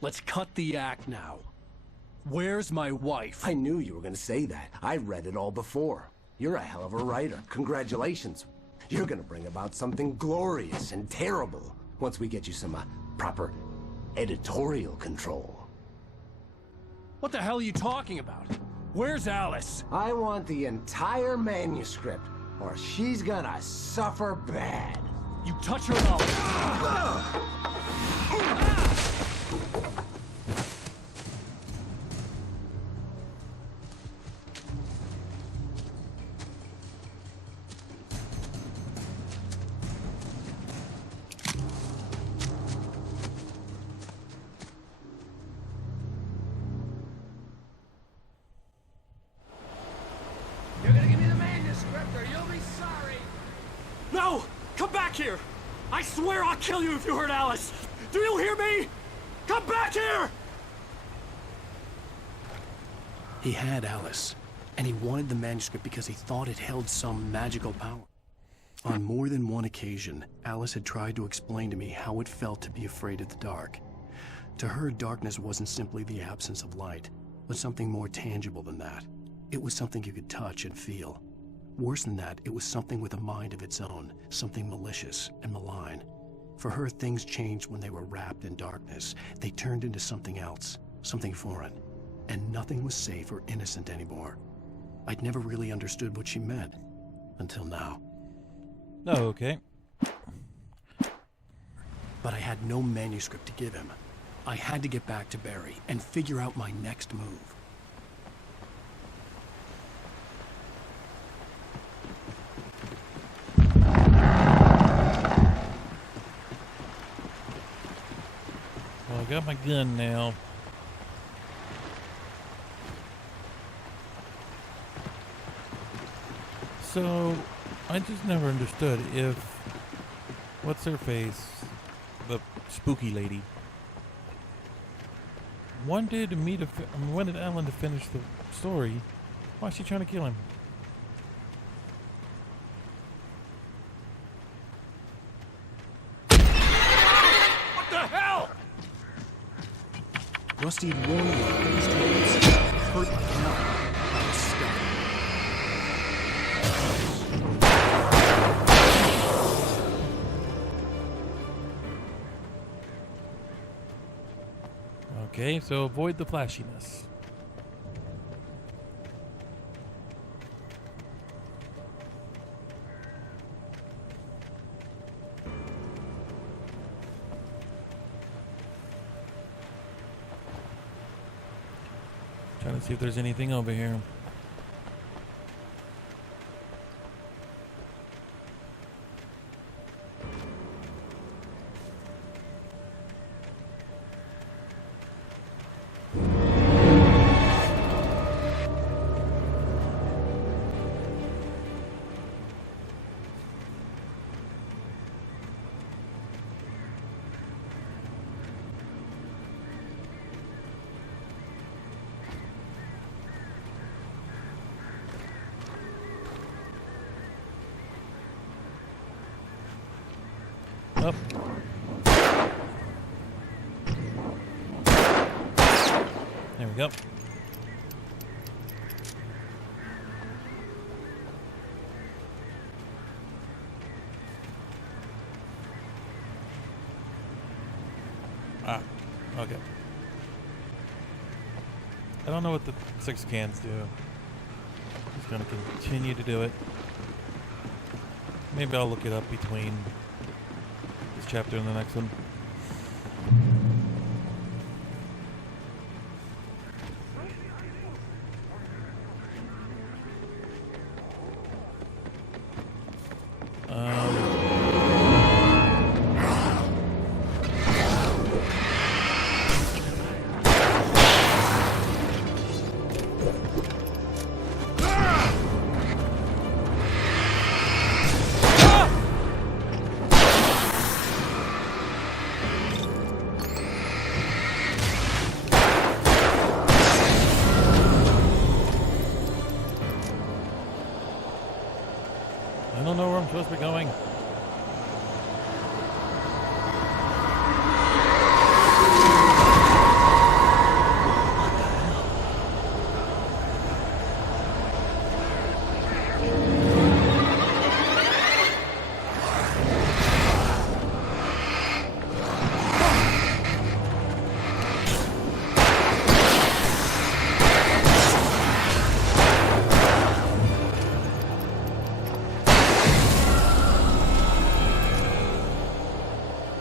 let's cut the act now. Where's my wife? I knew you were gonna say that. I read it all before. You're a hell of a writer. Congratulations. You're gonna bring about something glorious and terrible once we get you some proper editorial control. What the hell are you talking about? Where's Alice? I want the entire manuscript, or she's gonna suffer bad. You touch her now. You're gonna give me the manuscript or you'll be sorry. No! Come back here! I swear I'll kill you if you hurt Alice! Do you hear me? Come back here! He had Alice, and he wanted the manuscript because he thought it held some magical power. On more than one occasion, Alice had tried to explain to me how it felt to be afraid of the dark. To her, darkness wasn't simply the absence of light, but something more tangible than that. It was something you could touch and feel. Worse than that, it was something with a mind of its own, something malicious and malign. For her, things changed when they were wrapped in darkness. They turned into something else, something foreign. And nothing was safe or innocent anymore. I'd never really understood what she meant, until now. Oh, okay. But I had no manuscript to give him. I had to get back to Barry and figure out my next move. Well, I got my gun now. So, I just never understood if... What's her face? The spooky lady. Wanted me to... wanted Alan to finish the story. Why is she trying to kill him? What the hell? Rusty had warned me that his tails hurt like hell. I was stuck. Okay, so avoid the flashiness. Trying to see if there's anything over here. Up. There we go. Ah, okay. I don't know what the 6 cans do. Just gonna continue to do it. Maybe I'll look it up between this chapter and the next one.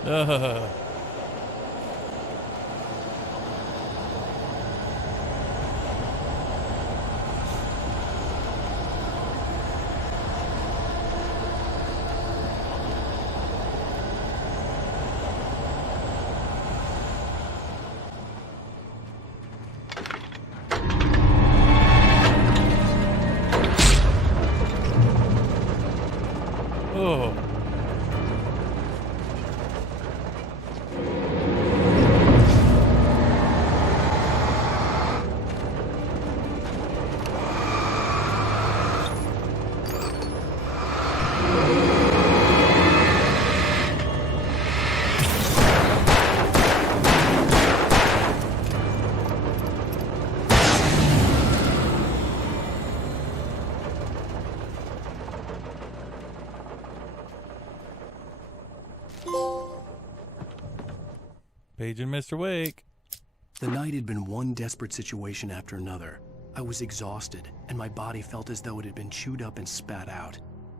Oh. Paging Mr. Wake. The night had been one desperate situation after another. I was exhausted, and my body felt as though it had been chewed up and spat out.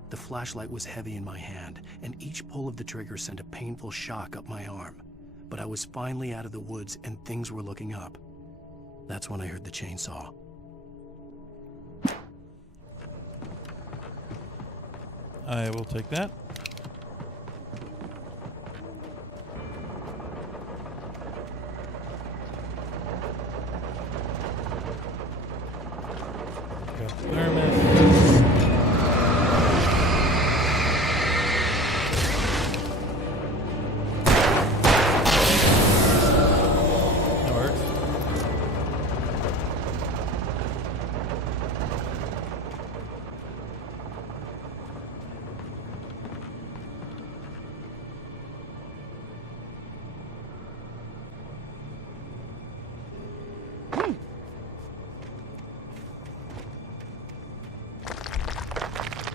The flashlight was heavy in my hand, and each pull of the trigger sent a painful shock up my arm. But I was finally out of the woods, and things were looking up. That's when I heard the chainsaw. I will take that. Got the thermos. That works.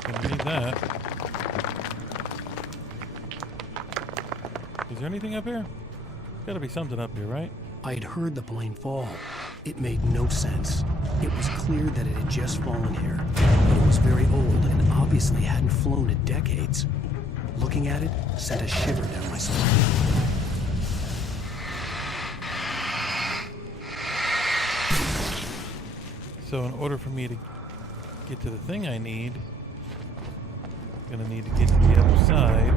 Gonna need that. Is there anything up here? Gotta be something up here, right? I had heard the plane fall. It made no sense. It was clear that it had just fallen here, but it was very old and obviously hadn't flown in decades. Looking at it sent a shiver down my spine. So in order for me to get to the thing I need, I'm gonna need to get to the other side.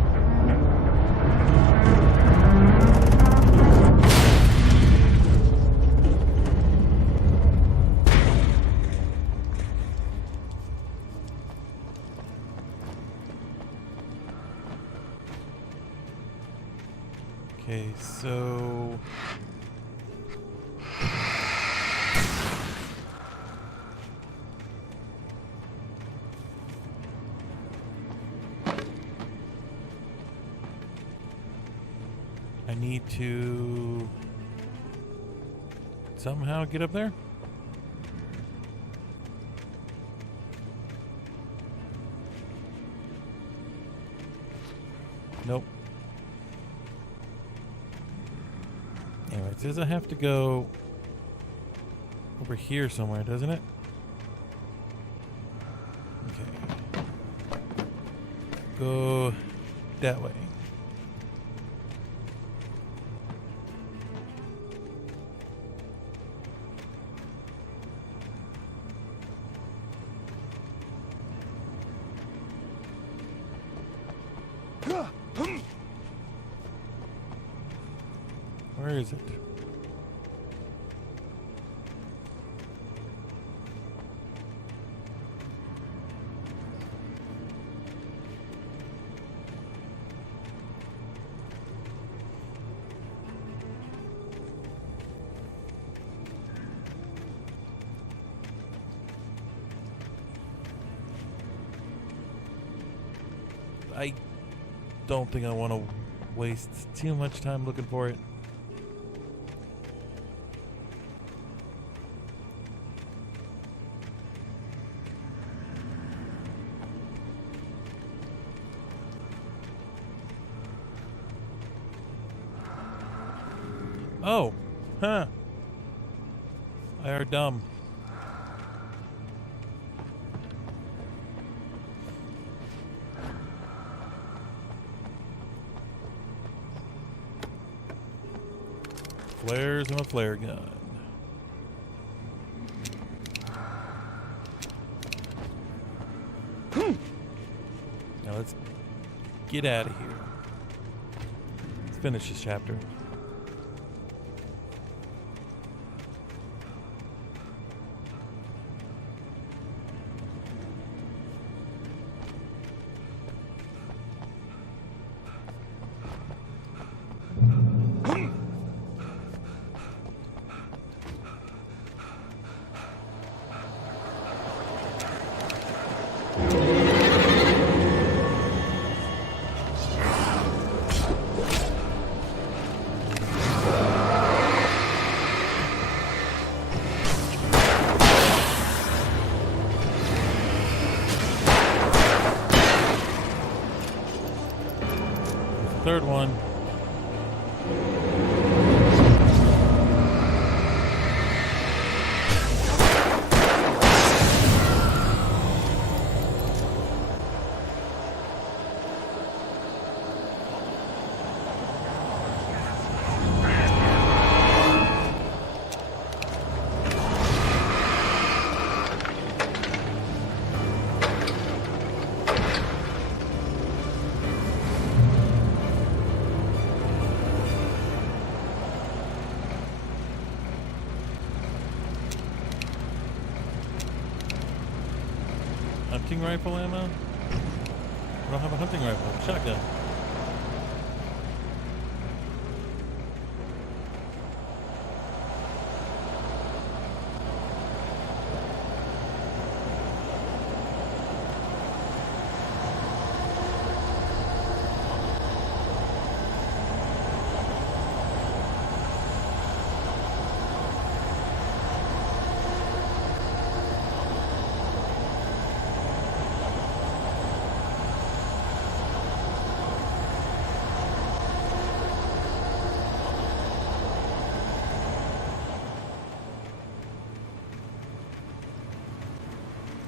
Okay, so I need to somehow get up there. Nope. Anyway, it says I have to go over here somewhere, doesn't it? Okay. Go that way. Where is it? I don't think I want to waste too much time looking for it. Oh, huh. I are dumb. Flares and a flare gun. Now let's get out of here. Let's finish this chapter. Third one. Hunting rifle ammo? I don't have a hunting rifle. Shotgun.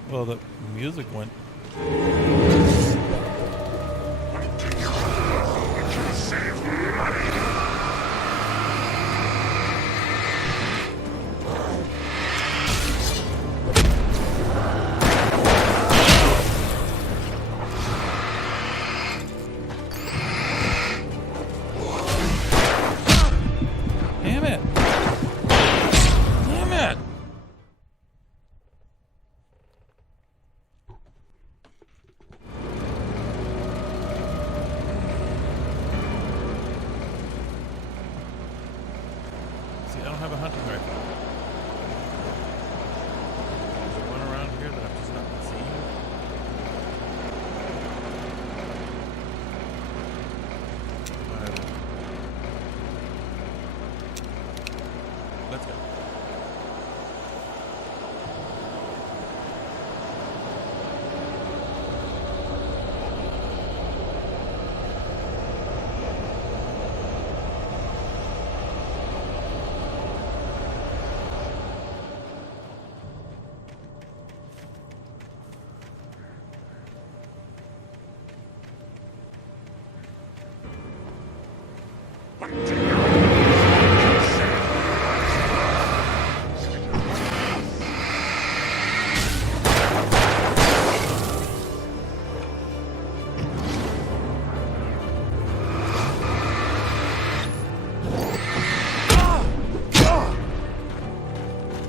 Well, the music went. Damn it! Damn it! See, I don't have a hunting rifle. Is there one around here that I've just not been seeing? Alright. Let's go.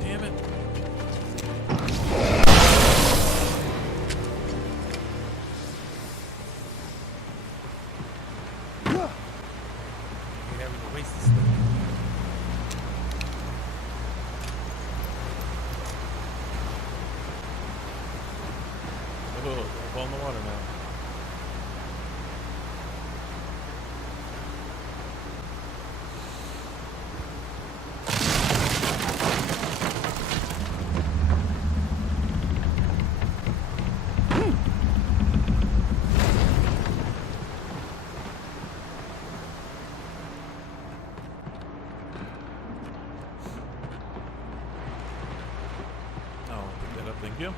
Damn it. We're having to waste this thing. Oh, don't fall in the water now. Oh, pick that up, thank you.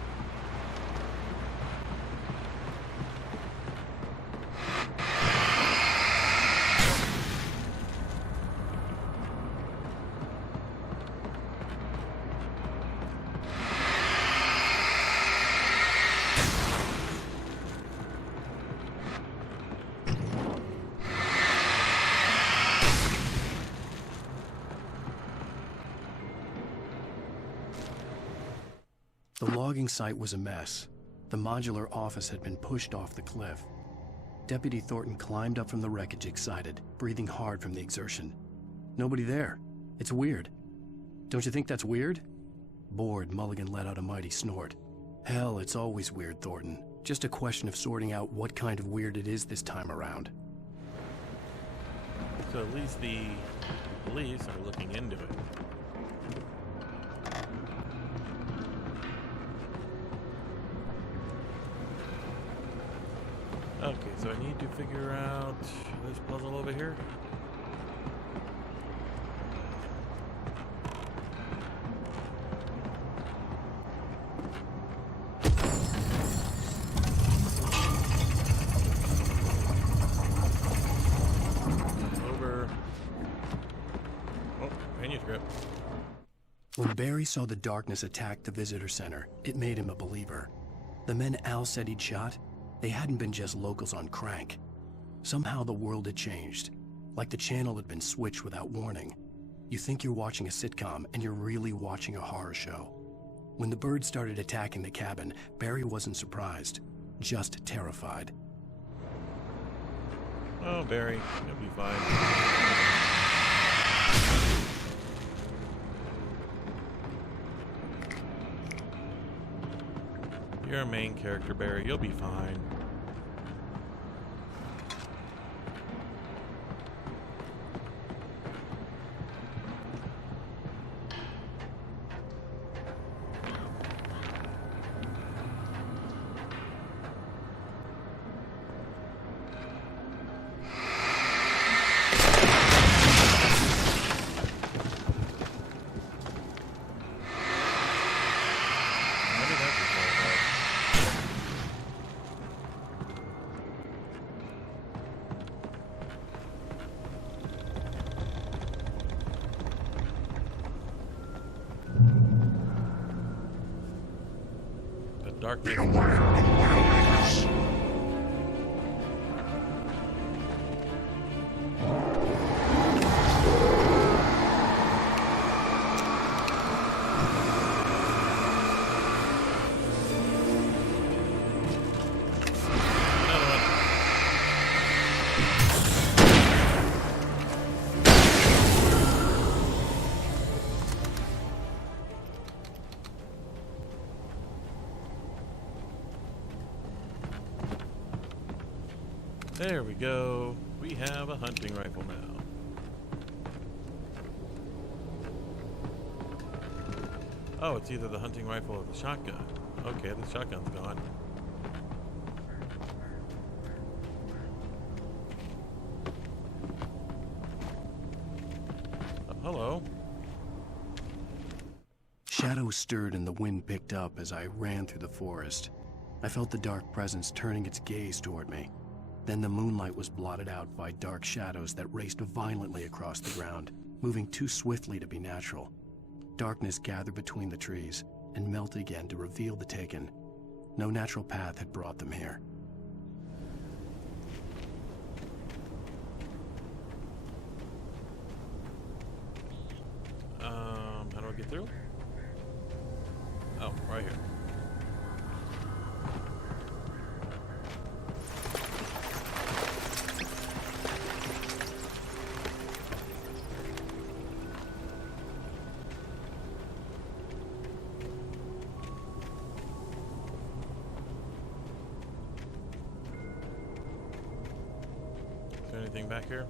logging site was a mess. The modular office had been pushed off the cliff. Deputy Thornton climbed up from the wreckage excited, breathing hard from the exertion. Nobody there. It's weird. Don't you think that's weird? Bored, Mulligan let out a mighty snort. Hell, it's always weird, Thornton. Just a question of sorting out what kind of weird it is this time around. So at least the police are looking into it. Okay, so I need to figure out this puzzle over here. Over. Oh, manuscript. When Barry saw the darkness attack the visitor center, it made him a believer. The men Al said he'd shot, they hadn't been just locals on crank. Somehow the world had changed, like the channel had been switched without warning. You think you're watching a sitcom, and you're really watching a horror show. When the birds started attacking the cabin, Barry wasn't surprised, just terrified. Oh, Barry, you'll be fine. You're a main character, Barry. You'll be fine. Darkness. There we go. We have a hunting rifle now. Oh, it's either the hunting rifle or the shotgun. Okay, the shotgun's gone. Oh, hello. Shadows stirred and the wind picked up as I ran through the forest. I felt the dark presence turning its gaze toward me. Then the moonlight was blotted out by dark shadows that raced violently across the ground, moving too swiftly to be natural. Darkness gathered between the trees and melted again to reveal the Taken. No natural path had brought them here. How do I get through? Oh, right here. Anything back here?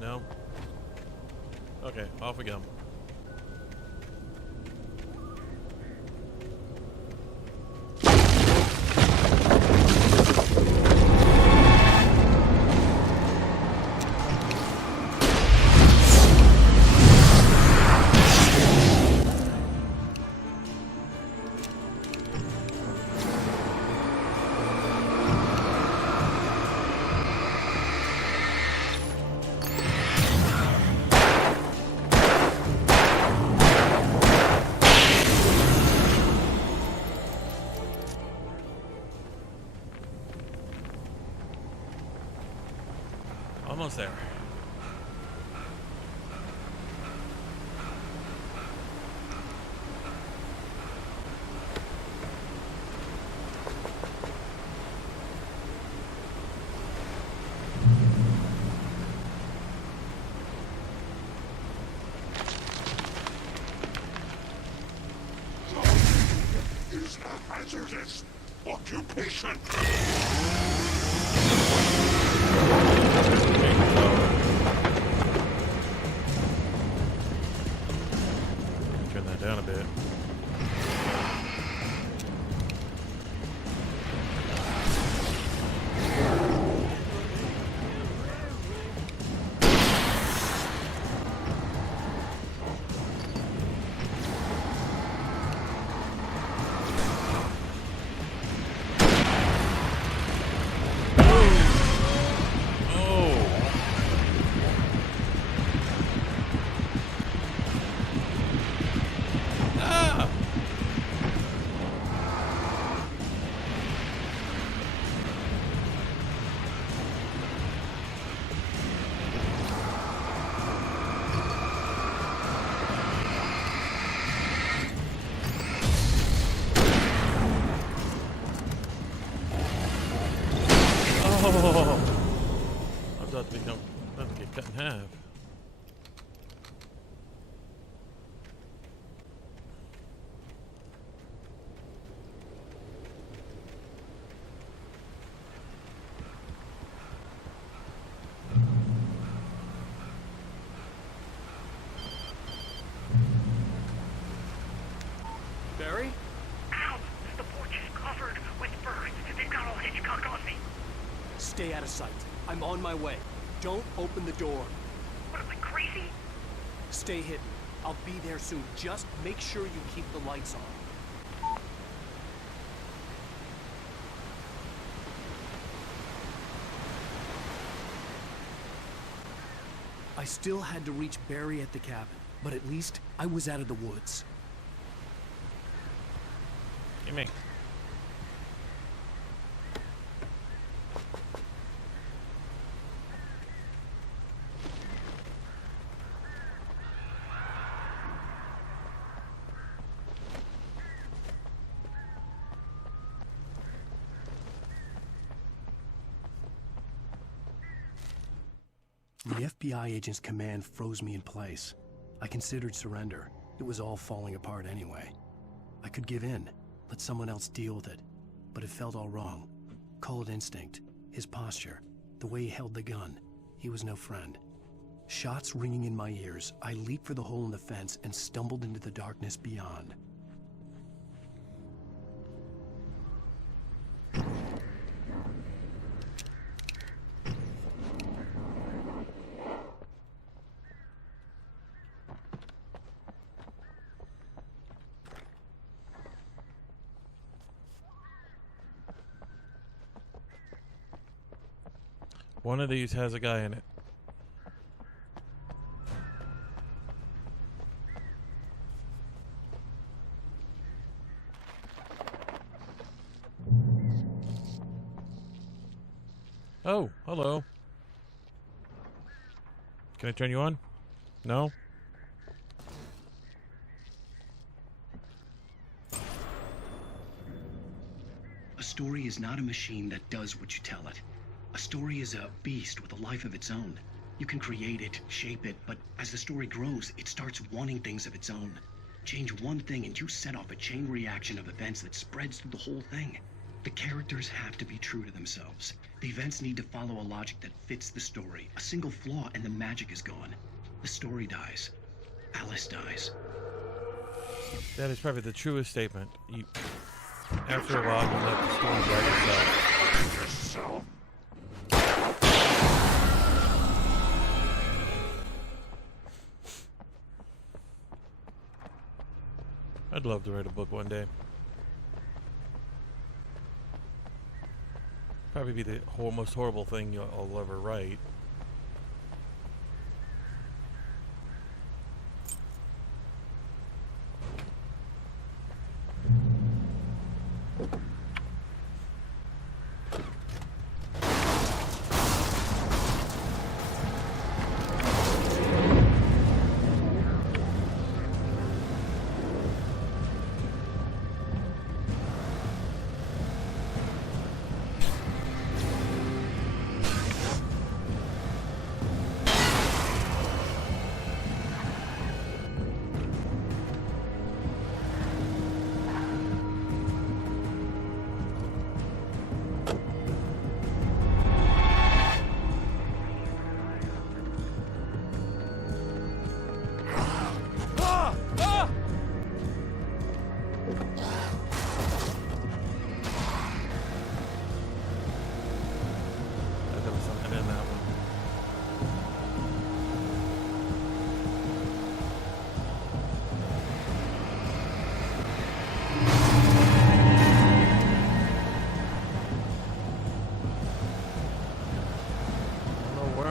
No? Okay, off we go. Almost there. hazardous occupation. Turn that down a bit. Oh, I'm about to get cut in half. Barry? Ow! The porch is covered with birds. They've got all Hitchcock on me. Stay out of sight. I'm on my way. Don't open the door. What, am I crazy? Stay hidden. I'll be there soon. Just make sure you keep the lights on. I still had to reach Barry at the cabin, but at least I was out of the woods. Gimme. The FBI agent's command froze me in place. I considered surrender. It was all falling apart anyway. I could give in, let someone else deal with it. But it felt all wrong. Call it instinct, his posture, the way he held the gun. He was no friend. Shots ringing in my ears, I leaped for the hole in the fence and stumbled into the darkness beyond. One of these has a guy in it. Oh, hello. Can I turn you on? No? A story is not a machine that does what you tell it. A story is a beast with a life of its own. You can create it, shape it, but as the story grows, it starts wanting things of its own. Change one thing and you set off a chain reaction of events that spreads through the whole thing. The characters have to be true to themselves. The events need to follow a logic that fits the story. A single flaw and the magic is gone. The story dies. Alice dies. That is probably the truest statement. After a while, you let the story write itself. I'd love to write a book one day. Probably be the most horrible thing I'll ever write.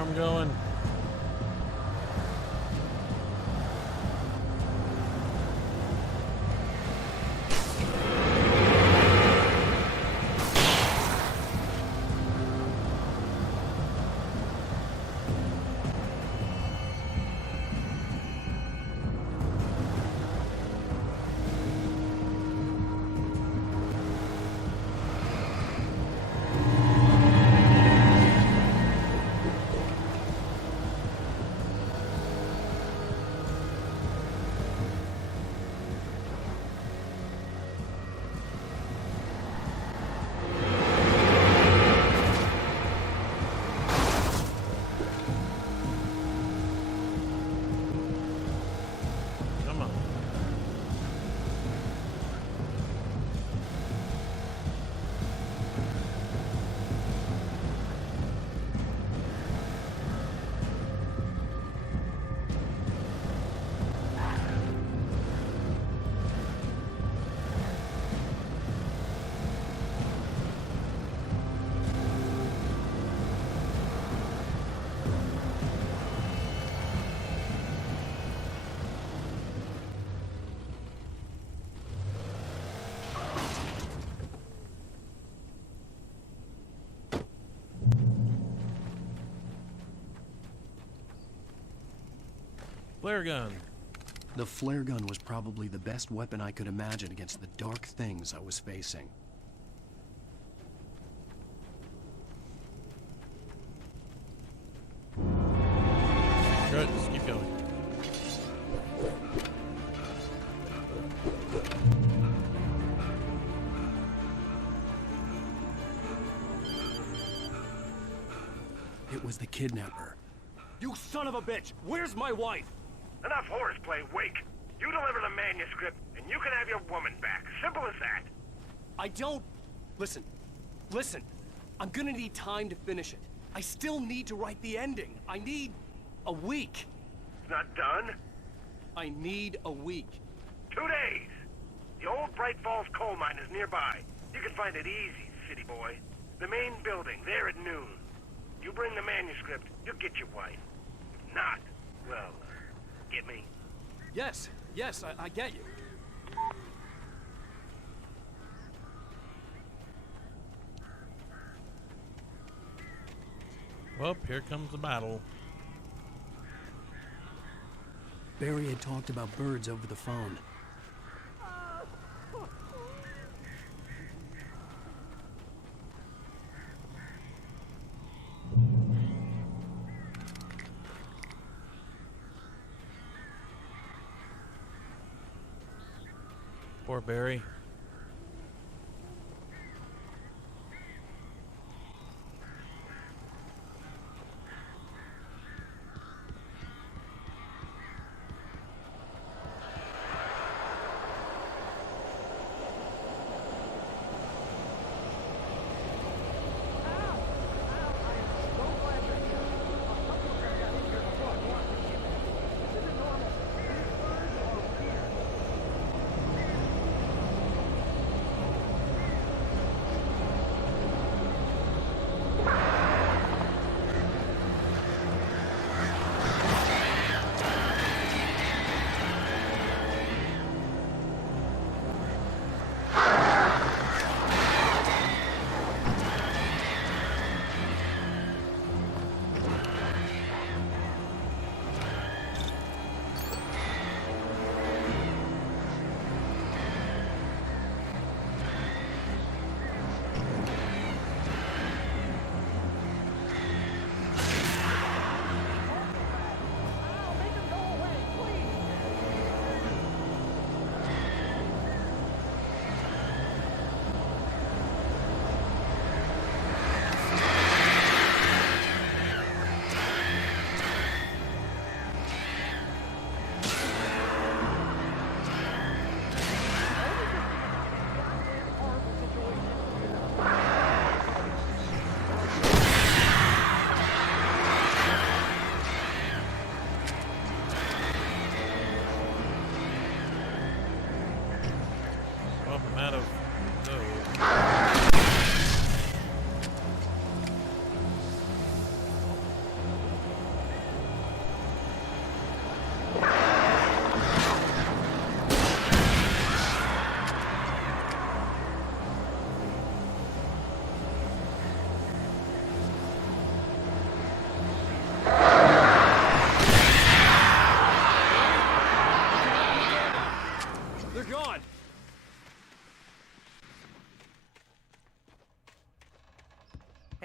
I'm going. Flare gun. The flare gun was probably the best weapon I could imagine against the dark things I was facing. Good, just keep going. It was the kidnapper. You son of a bitch! Where's my wife? Enough horseplay, Wake. You deliver the manuscript, and you can have your woman back. Simple as that. I don't... Listen. I'm gonna need time to finish it. I still need to write the ending. I need a week. It's not done? I need a week. 2 days. The old Bright Falls coal mine is nearby. You can find it easy, city boy. The main building, there at noon. You bring the manuscript, you'll get your wife. If not, well, get me? Yes, I get you. Well, here comes the battle. Barry had talked about birds over the phone. Poor Barry.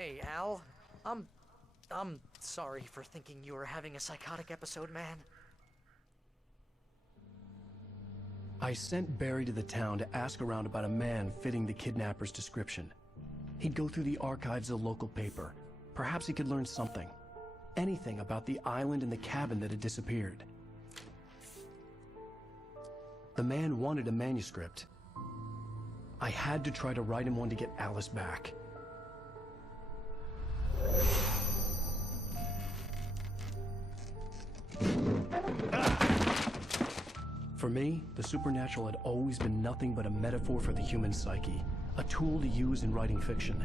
Hey, Al. I'm sorry for thinking you were having a psychotic episode, man. I sent Barry to the town to ask around about a man fitting the kidnapper's description. He'd go through the archives of the local paper. Perhaps he could learn something. Anything about the island and the cabin that had disappeared. The man wanted a manuscript. I had to try to write him one to get Alice back. For me, the supernatural had always been nothing but a metaphor for the human psyche, a tool to use in writing fiction.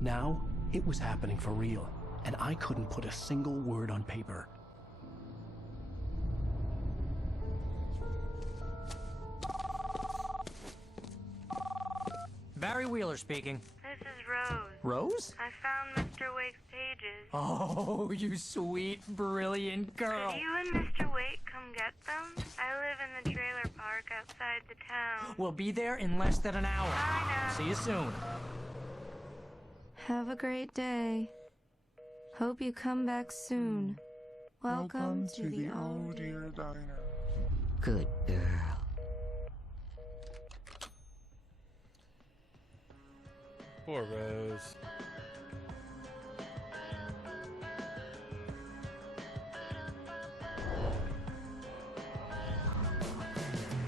Now, it was happening for real, and I couldn't put a single word on paper. Barry Wheeler speaking. This is Rose. Rose? I found Mr. Wake's pages. Oh, you sweet, brilliant girl. Could you and Mr. Wake come get them? I live in the trailer park outside the town. We'll be there in less than an hour. I know. See you soon. Have a great day. Hope you come back soon. Welcome to the Oh Dear Diner. Good girl. Poor Rose.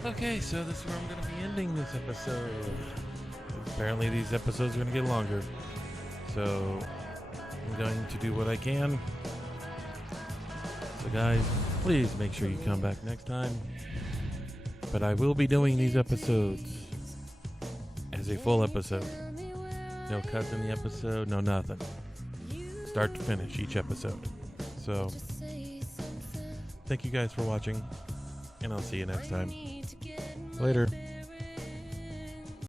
Okay, so this is where I'm going to be ending this episode. Apparently these episodes are going to get longer. So I'm going to do what I can. So guys, please make sure you come back next time. But I will be doing these episodes as a full episode. No cuts in the episode, no nothing. Start to finish each episode. So thank you guys for watching, and I'll see you next time. Later.